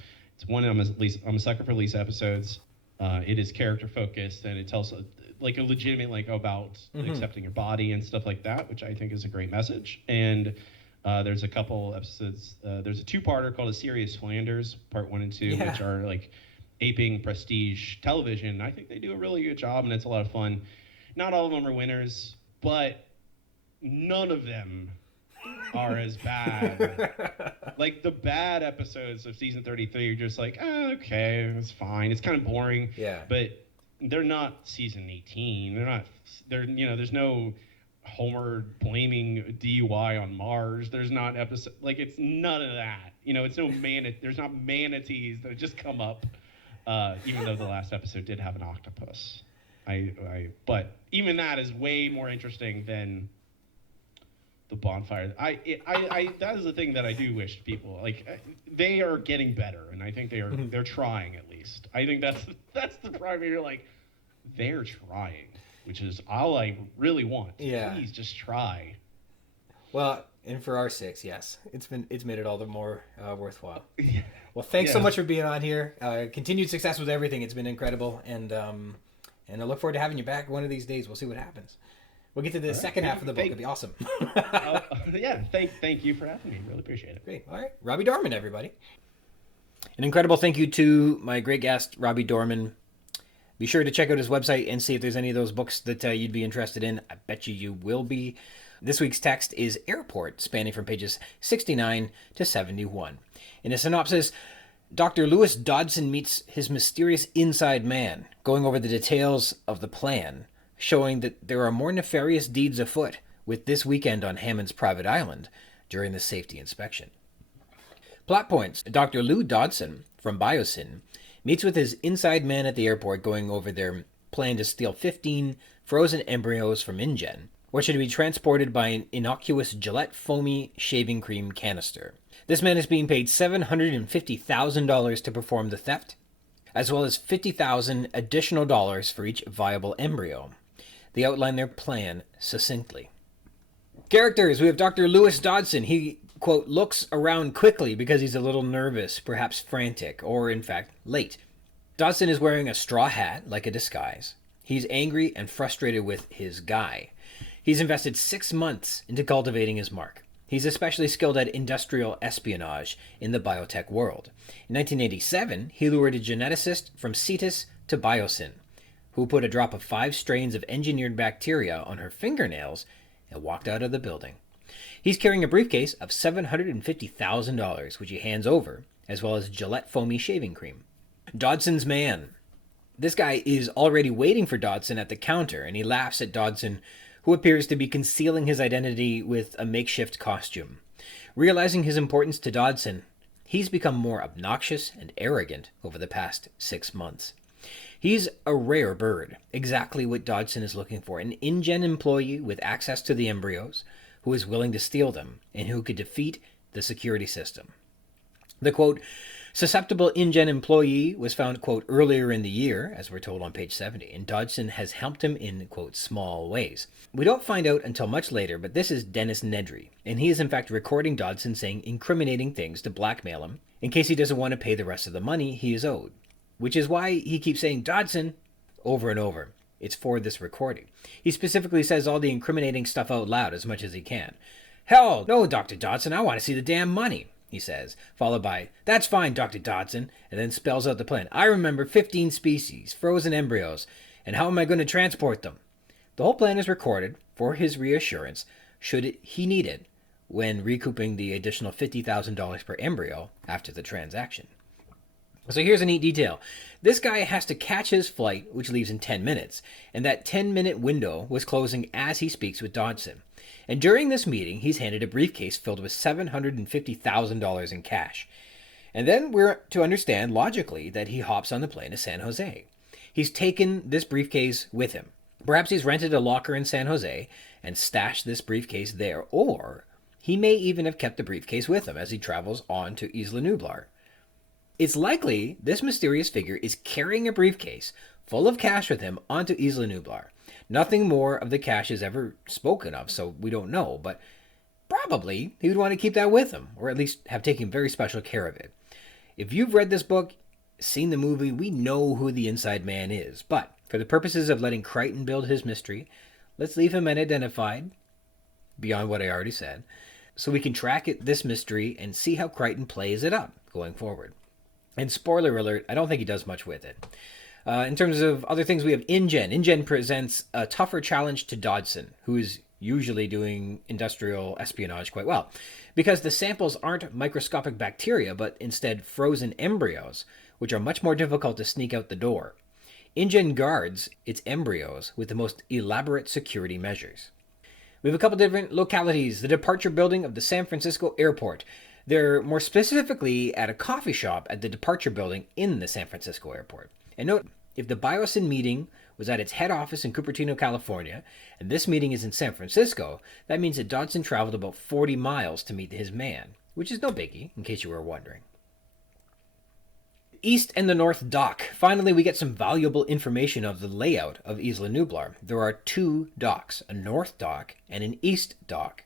one I'm a sucker for Lisa episodes. It is character focused and it tells like a legitimate like about accepting your body and stuff like that, which I think is a great message. And there's a couple episodes. There's a two-parter called A Serious Flanders, part 1 and 2, which are like aping prestige television. I think they do a really good job, and it's a lot of fun. Not all of them are winners, but none of them are as bad. Like the bad episodes of season 33 are just like, oh, okay, it's fine. It's kind of boring. Yeah. But they're not season 18. There's no Homer blaming DUI on Mars. There's not episode like it's none of that. It's no there's not manatees that just come up. Even though the last episode did have an octopus. But even that is way more interesting than the bonfire. That is the thing that I do wish people like. They are getting better, and I think they're trying at least. I think that's the primary like they're trying. Which is all I really want. Yeah. Please just try. Well, and for our sakes, yes, it's made it all the more worthwhile. Well, thanks so much for being on here. Continued success with everything. It's been incredible, and I look forward to having you back one of these days. We'll see what happens. We'll get to the second half of the book. It'll be awesome. Thank you for having me. Really appreciate it. Great. All right, Robbie Dorman, everybody. An incredible thank you to my great guest, Robbie Dorman. Be sure to check out his website and see if there's any of those books that you'd be interested in. I bet you will be. This week's text is Airport, spanning from pages 69 to 71. In a synopsis, Dr. Lewis Dodson meets his mysterious inside man, going over the details of the plan, showing that there are more nefarious deeds afoot with this weekend on Hammond's private island during the safety inspection. Plot points. Dr. Lou Dodson from Biosyn meets with his inside man at the airport going over their plan to steal 15 frozen embryos from InGen, which are to be transported by an innocuous Gillette foamy shaving cream canister. This man is being paid $750,000 to perform the theft, as well as $50,000 additional dollars for each viable embryo. They outline their plan succinctly. Characters, we have Dr. Lewis Dodson. He, quote, looks around quickly because he's a little nervous, perhaps frantic, or in fact, late. Dodson is wearing a straw hat, like a disguise. He's angry and frustrated with his guy. He's invested 6 months into cultivating his mark. He's especially skilled at industrial espionage in the biotech world. In 1987, he lured a geneticist from Cetus to Biosyn, who put a drop of 5 strains of engineered bacteria on her fingernails and walked out of the building. He's carrying a briefcase of $750,000, which he hands over, as well as Gillette foamy shaving cream. Dodson's man. This guy is already waiting for Dodson at the counter, and he laughs at Dodson, who appears to be concealing his identity with a makeshift costume. Realizing his importance to Dodson, he's become more obnoxious and arrogant over the past 6 months. He's a rare bird, exactly what Dodson is looking for, an InGen employee with access to the embryos, who is willing to steal them, and who could defeat the security system. The, quote, susceptible InGen employee was found, quote, earlier in the year, as we're told on page 70, and Dodson has helped him in, quote, small ways. We don't find out until much later, but this is Dennis Nedry, and he is in fact recording Dodson saying incriminating things to blackmail him, in case he doesn't want to pay the rest of the money he is owed. Which is why he keeps saying Dodson over and over. It's for this recording. He specifically says all the incriminating stuff out loud as much as he can. Hell, no, Dr. Dodson, I want to see the damn money, he says, followed by, that's fine, Dr. Dodson, and then spells out the plan. I remember 15 species, frozen embryos, and how am I going to transport them? The whole plan is recorded for his reassurance, should he need it, when recouping the additional $50,000 per embryo after the transaction. So here's a neat detail. This guy has to catch his flight, which leaves in 10 minutes, and that 10-minute window was closing as he speaks with Dodson. And during this meeting, he's handed a briefcase filled with $750,000 in cash. And then we're to understand logically that he hops on the plane to San Jose. He's taken this briefcase with him. Perhaps he's rented a locker in San Jose and stashed this briefcase there, or he may even have kept the briefcase with him as he travels on to Isla Nublar. It's likely this mysterious figure is carrying a briefcase full of cash with him onto Isla Nublar. Nothing more of the cash is ever spoken of, so we don't know, but probably he would want to keep that with him, or at least have taken very special care of it. If you've read this book, seen the movie, we know who the Inside Man is, but for the purposes of letting Crichton build his mystery, let's leave him unidentified, beyond what I already said, so we can track this mystery and see how Crichton plays it up going forward. And spoiler alert, I don't think he does much with it. In terms of other things, we have InGen. InGen presents a tougher challenge to Dodson, who is usually doing industrial espionage quite well, because the samples aren't microscopic bacteria, but instead frozen embryos, which are much more difficult to sneak out the door. InGen guards its embryos with the most elaborate security measures. We have a couple different localities. The departure building of the San Francisco airport. They're more specifically at a coffee shop at the departure building in the San Francisco airport. And note, if the Biosyn meeting was at its head office in Cupertino, California, and this meeting is in San Francisco, that means that Dodson traveled about 40 miles to meet his man, which is no biggie, in case you were wondering. East and the North Dock. Finally, we get some valuable information of the layout of Isla Nublar. There are two docks, a North Dock and an East Dock.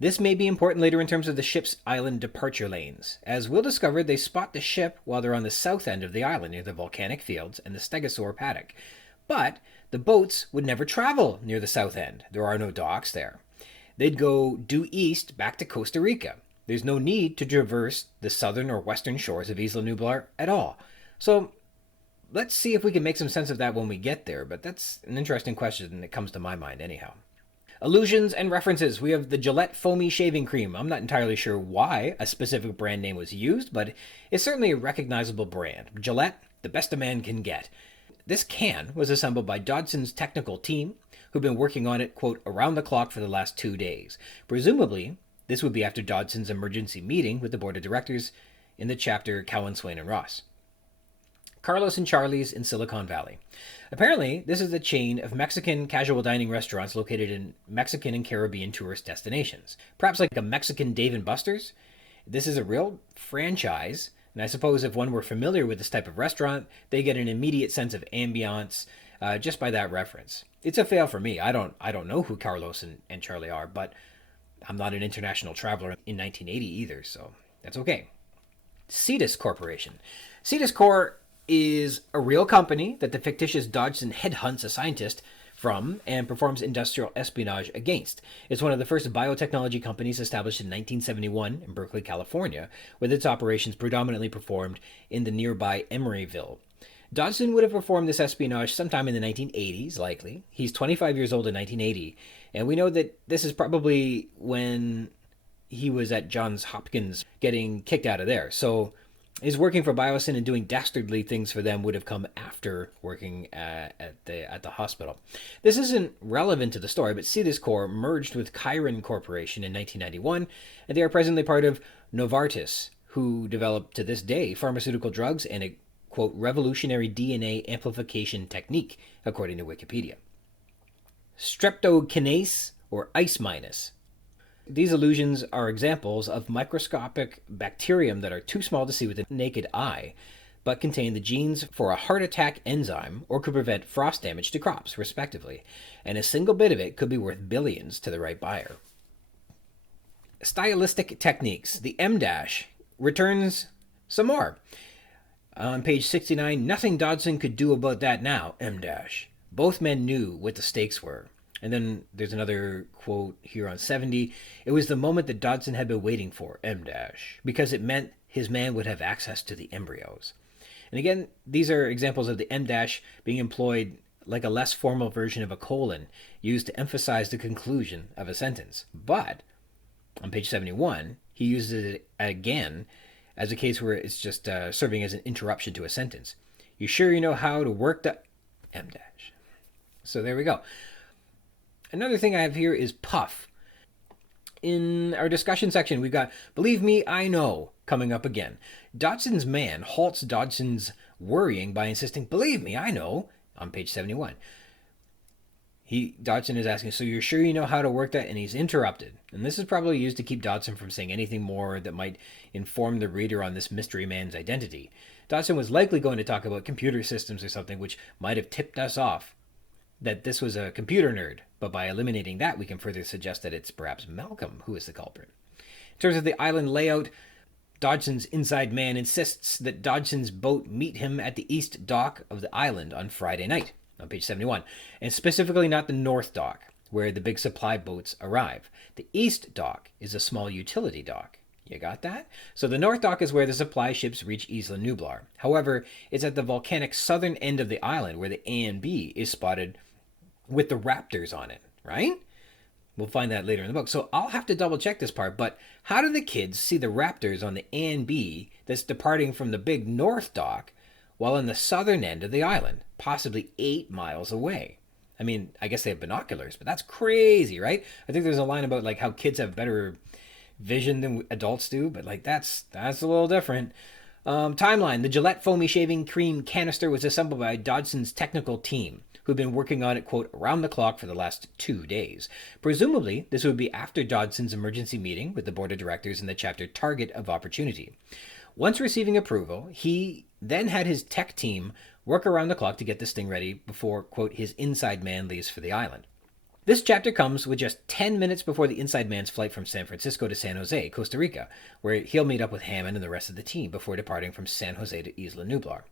This may be important later in terms of the ship's island departure lanes. As we'll discover, they spot the ship while they're on the south end of the island near the volcanic fields and the stegosaur paddock. But the boats would never travel near the south end. There are no docks there. They'd go due east back to Costa Rica. There's no need to traverse the southern or western shores of Isla Nublar at all. So let's see if we can make some sense of that when we get there, but that's an interesting question that comes to my mind anyhow. Allusions and references. We have the Gillette Foamy Shaving Cream. I'm not entirely sure why a specific brand name was used, but it's certainly a recognizable brand. Gillette, the best a man can get. This can was assembled by Dodson's technical team, who've been working on it, quote, around the clock for the last 2 days. Presumably, this would be after Dodson's emergency meeting with the board of directors in the chapter Cowan, Swain, and Ross. Carlos and Charlie's in Silicon Valley. Apparently, this is a chain of Mexican casual dining restaurants located in Mexican and Caribbean tourist destinations. Perhaps like a Mexican Dave & Buster's? This is a real franchise, and I suppose if one were familiar with this type of restaurant, they get an immediate sense of ambiance just by that reference. It's a fail for me. I don't know who Carlos and Charlie are, but I'm not an international traveler in 1980 either, so that's okay. Cetus Corporation. Cetus Corp is a real company that the fictitious Dodson headhunts a scientist from and performs industrial espionage against. It's one of the first biotechnology companies established in 1971 in Berkeley, California, with its operations predominantly performed in the nearby Emeryville. Dodson would have performed this espionage sometime in the 1980s, likely. He's 25 years old in 1980, and we know that this is probably when he was at Johns Hopkins getting kicked out of there. So his working for Biosyn and doing dastardly things for them would have come after working at the hospital. This isn't relevant to the story, but Cetus Corp merged with Chiron Corporation in 1991, and they are presently part of Novartis, who developed to this day pharmaceutical drugs and a, quote, revolutionary DNA amplification technique, according to Wikipedia. Streptokinase or ice minus. These illusions are examples of microscopic bacterium that are too small to see with the naked eye, but contain the genes for a heart attack enzyme or could prevent frost damage to crops, respectively, and a single bit of it could be worth billions to the right buyer. Stylistic techniques. The M- returns some more. On page 69, nothing Dodson could do about that now, M-. Both men knew what the stakes were. And then there's another quote here on 70. It was the moment that Dodson had been waiting for, M-, because it meant his man would have access to the embryos. And again, these are examples of the M- being employed like a less formal version of a colon, used to emphasize the conclusion of a sentence. But on page 71, he uses it again as a case where it's just serving as an interruption to a sentence. You sure you know how to work the M-? So there we go. Another thing I have here is puff. In our discussion section, we've got Believe Me, I Know coming up again. Dodson's man halts Dodson's worrying by insisting, Believe me, I know, on page 71. Dodson is asking, so you're sure you know how to work that? And he's interrupted. And this is probably used to keep Dodson from saying anything more that might inform the reader on this mystery man's identity. Dodson was likely going to talk about computer systems or something, which might have tipped us off that this was a computer nerd. But by eliminating that, we can further suggest that it's perhaps Malcolm who is the culprit. In terms of the island layout, Dodson's inside man insists that Dodson's boat meet him at the east dock of the island on Friday night, on page 71, and specifically not the north dock, where the big supply boats arrive. The east dock is a small utility dock. You got that? So the north dock is where the supply ships reach Isla Nublar. However, it's at the volcanic southern end of the island where the A and B is spotted with the raptors on it, right? We'll find that later in the book. So I'll have to double check this part, but how do the kids see the raptors on the A and B that's departing from the big north dock while on the southern end of the island, possibly 8 miles away? I mean, I guess they have binoculars, but that's crazy, right? I think there's a line about like how kids have better vision than adults do, but like that's a little different. Timeline. The Gillette foamy shaving cream canister was assembled by Dodson's technical team, who've been working on it, quote, around the clock for the last 2 days. Presumably, this would be after Dodson's emergency meeting with the board of directors in the chapter Target of Opportunity. Once receiving approval, he then had his tech team work around the clock to get this thing ready before, quote, his inside man leaves for the island. This chapter comes with just 10 minutes before the inside man's flight from San Francisco to San Jose, Costa Rica, where he'll meet up with Hammond and the rest of the team before departing from San Jose to Isla Nublar.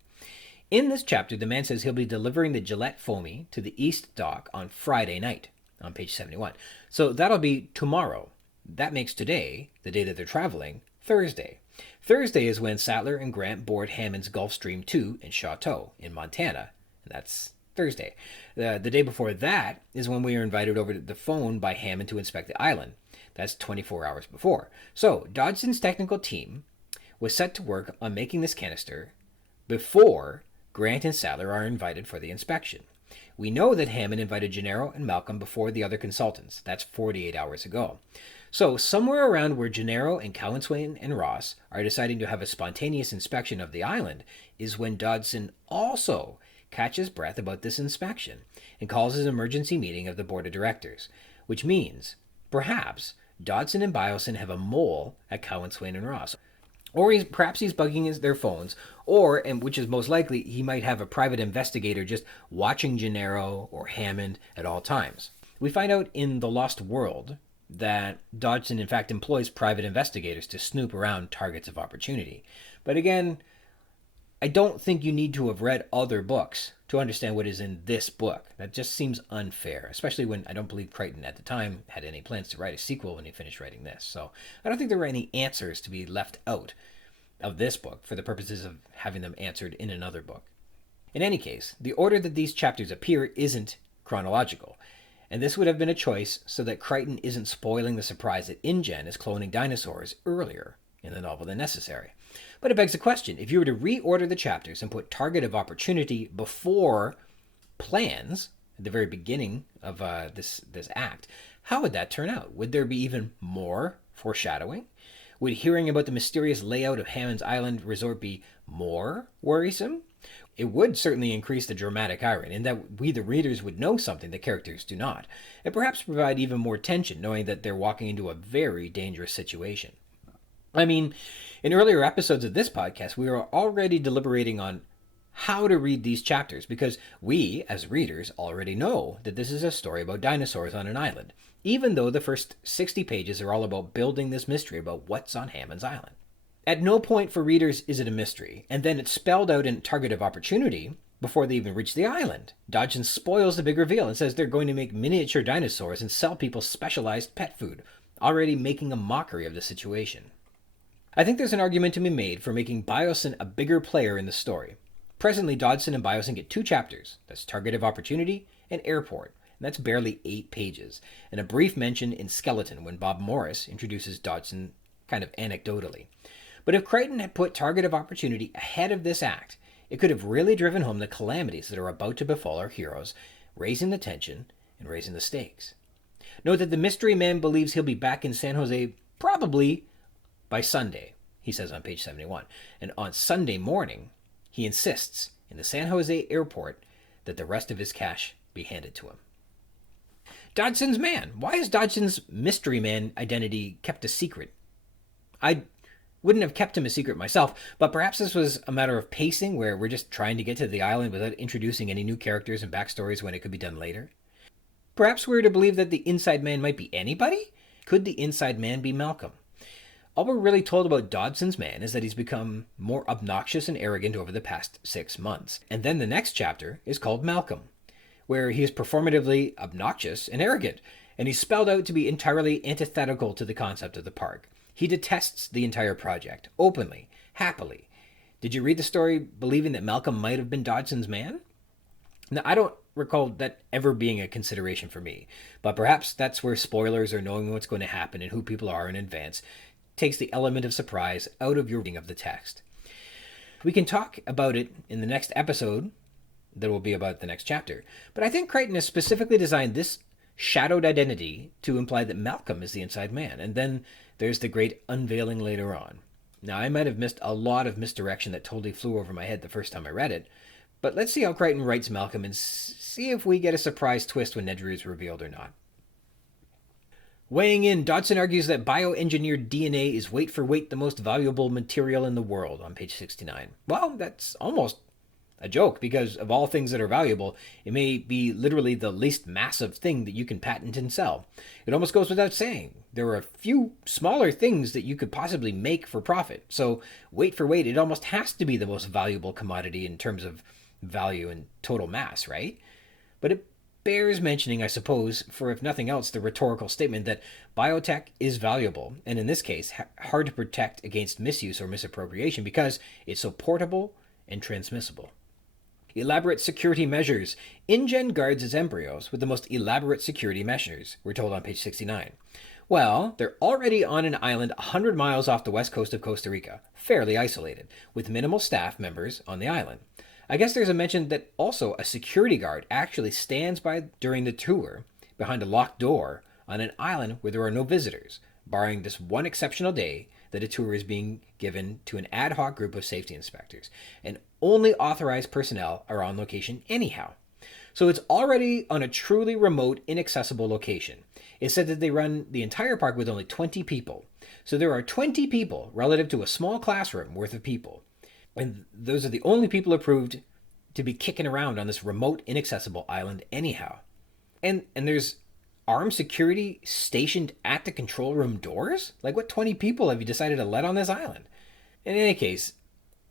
In this chapter, the man says he'll be delivering the Gillette foamy to the east dock on Friday night, on page 71. So that'll be tomorrow. That makes today, the day that they're traveling, Thursday. Thursday is when Sattler and Grant board Hammond's Gulfstream II in Chateau in Montana. And that's Thursday. The day before that is when we are invited over to the phone by Hammond to inspect the island. That's 24 hours before. So Dodson's technical team was set to work on making this canister before Grant and Sattler are invited for the inspection. We know that Hammond invited Gennaro and Malcolm before the other consultants. That's 48 hours ago. So somewhere around where Gennaro and Cowanswain and Ross are deciding to have a spontaneous inspection of the island is when Dodson also catches breath about this inspection and calls his emergency meeting of the board of directors, which means perhaps Dodson and Biosin have a mole at Cowanswain and Ross. Or perhaps he's bugging their phones, or, and which is most likely, he might have a private investigator just watching Gennaro or Hammond at all times. We find out in The Lost World that Dodson in fact employs private investigators to snoop around targets of opportunity. But again, I don't think you need to have read other books to understand what is in this book. That just seems unfair, especially when I don't believe Crichton at the time had any plans to write a sequel when he finished writing this. So I don't think there were any answers to be left out of this book for the purposes of having them answered in another book. In any case, the order that these chapters appear isn't chronological, and this would have been a choice so that Crichton isn't spoiling the surprise that InGen is cloning dinosaurs earlier in the novel than necessary. But it begs the question, if you were to reorder the chapters and put target of opportunity before plans at the very beginning of this act, how would that turn out? Would there be even more foreshadowing? Would hearing about the mysterious layout of Hammond's Island resort be more worrisome? It would certainly increase the dramatic irony in that we, the readers, would know something the characters do not, and perhaps provide even more tension knowing that they're walking into a very dangerous situation. I mean, in earlier episodes of this podcast, we were already deliberating on how to read these chapters because we, as readers, already know that this is a story about dinosaurs on an island, even though the first 60 pages are all about building this mystery about what's on Hammond's Island. At no point for readers is it a mystery, and then it's spelled out in target of opportunity before they even reach the island. Dodson spoils the big reveal and says they're going to make miniature dinosaurs and sell people specialized pet food, already making a mockery of the situation. I think there's an argument to be made for making Biosin a bigger player in the story. Presently, Dodson and Biosin get 2 chapters. That's Target of Opportunity and Airport. And that's barely 8 pages. And a brief mention in Skeleton when Bob Morris introduces Dodson kind of anecdotally. But if Crichton had put Target of Opportunity ahead of this act, it could have really driven home the calamities that are about to befall our heroes, raising the tension and raising the stakes. Note that the mystery man believes he'll be back in San Jose probably by Sunday, he says on page 71. And on Sunday morning, he insists in the San Jose airport that the rest of his cash be handed to him. Dodgson's man. Why is Dodgson's mystery man identity kept a secret? I wouldn't have kept him a secret myself, but perhaps this was a matter of pacing where we're just trying to get to the island without introducing any new characters and backstories when it could be done later. Perhaps we're to believe that the inside man might be anybody? Could the inside man be Malcolm? All we're really told about Dodgson's man is that he's become more obnoxious and arrogant over the past 6 months. And then the next chapter is called Malcolm, where he is performatively obnoxious and arrogant, and he's spelled out to be entirely antithetical to the concept of the park. He detests the entire project, openly, happily. Did you read the story believing that Malcolm might have been Dodgson's man? Now, I don't recall that ever being a consideration for me, but perhaps that's where spoilers or knowing what's going to happen and who people are in advance takes the element of surprise out of your reading of the text. We can talk about it in the next episode that will be about the next chapter, but I think Crichton has specifically designed this shadowed identity to imply that Malcolm is the inside man, and then there's the great unveiling later on. Now, I might have missed a lot of misdirection that totally flew over my head the first time I read it, but let's see how Crichton writes Malcolm and see if we get a surprise twist when Nedry is revealed or not. Weighing in, Dodson argues that bioengineered DNA is weight for weight the most valuable material in the world on page 69. Well, that's almost a joke, because of all things that are valuable, it may be literally the least massive thing that you can patent and sell. It almost goes without saying. There are a few smaller things that you could possibly make for profit. So weight for weight, it almost has to be the most valuable commodity in terms of value and total mass, right? But it bears mentioning, I suppose, for if nothing else, the rhetorical statement that biotech is valuable, and in this case, hard to protect against misuse or misappropriation because it's so portable and transmissible. Elaborate security measures. InGen guards its embryos with the most elaborate security measures, we're told on page 69. Well, they're already on an island 100 miles off the west coast of Costa Rica, fairly isolated, with minimal staff members on the island. I guess there's a mention that also a security guard actually stands by during the tour behind a locked door on an island where there are no visitors, barring this one exceptional day that a tour is being given to an ad hoc group of safety inspectors, and only authorized personnel are on location anyhow. So it's already on a truly remote, inaccessible location. It's said that they run the entire park with only 20 people. So there are 20 people relative to a small classroom worth of people. And those are the only people approved to be kicking around on this remote, inaccessible island anyhow. And there's armed security stationed at the control room doors? Like, what 20 people have you decided to let on this island? In any case,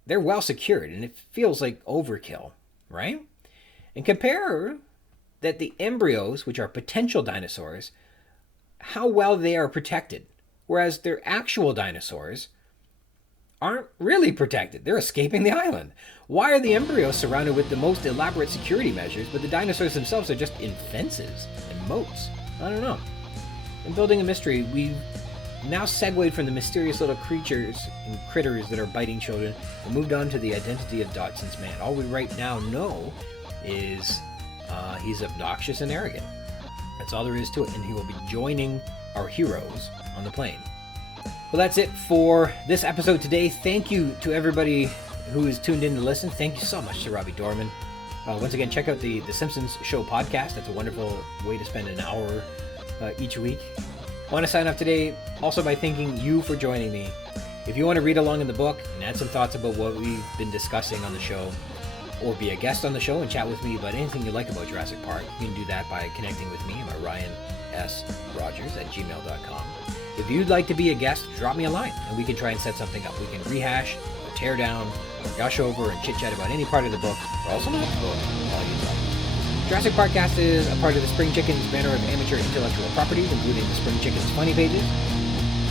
they're well secured, and it feels like overkill, right? And compare that the embryos, which are potential dinosaurs, how well they are protected, whereas their actual dinosaurs aren't really protected. They're escaping the island. Why are the embryos surrounded with the most elaborate security measures, but the dinosaurs themselves are just in fences and moats? I don't know. In building a mystery, we've now segued from the mysterious little creatures and critters that are biting children and moved on to the identity of Dodson's man. All we right now know is he's obnoxious and arrogant. That's all there is to it, and he will be joining our heroes on the plane. Well, that's it for this episode today. Thank you to everybody who is tuned in to listen. Thank you so much to Robbie Dorman. Once again, check out the Simpsons show podcast. That's a wonderful way to spend an hour each week. I want to sign off today also by thanking you for joining me. If you want to read along in the book and add some thoughts about what we've been discussing on the show, or be a guest on the show and chat with me about anything you like about Jurassic Park, you can do that by connecting with me at ryansrogers@gmail.com. If you'd like to be a guest, drop me a line and we can try and set something up. We can rehash, or tear down, or gush over and chit-chat about any part of the book, or also not the book, all you like. Jurassic Park-Cast is a part of the Spring Chicken's banner of amateur intellectual properties, including the Spring Chicken's funny pages,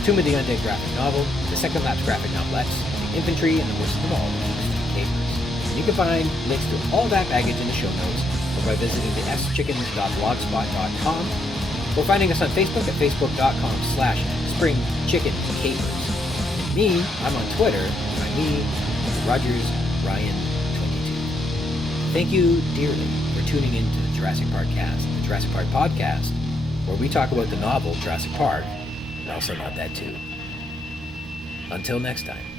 Tomb of the Undead graphic novel, the Second Lapse graphic novelettes, the Infantry, and the worst of them all, the Capers. You can find links to all that baggage in the show notes, or by visiting the schickens.blogspot.com, or finding us on Facebook at facebook.com/springchickencapers. And me, I'm on Twitter, by me, RogersRyan22. Thank you dearly for tuning in to the Jurassic Park-Cast, the Jurassic Park podcast, where we talk about the novel Jurassic Park, and also Not That Too. Until next time.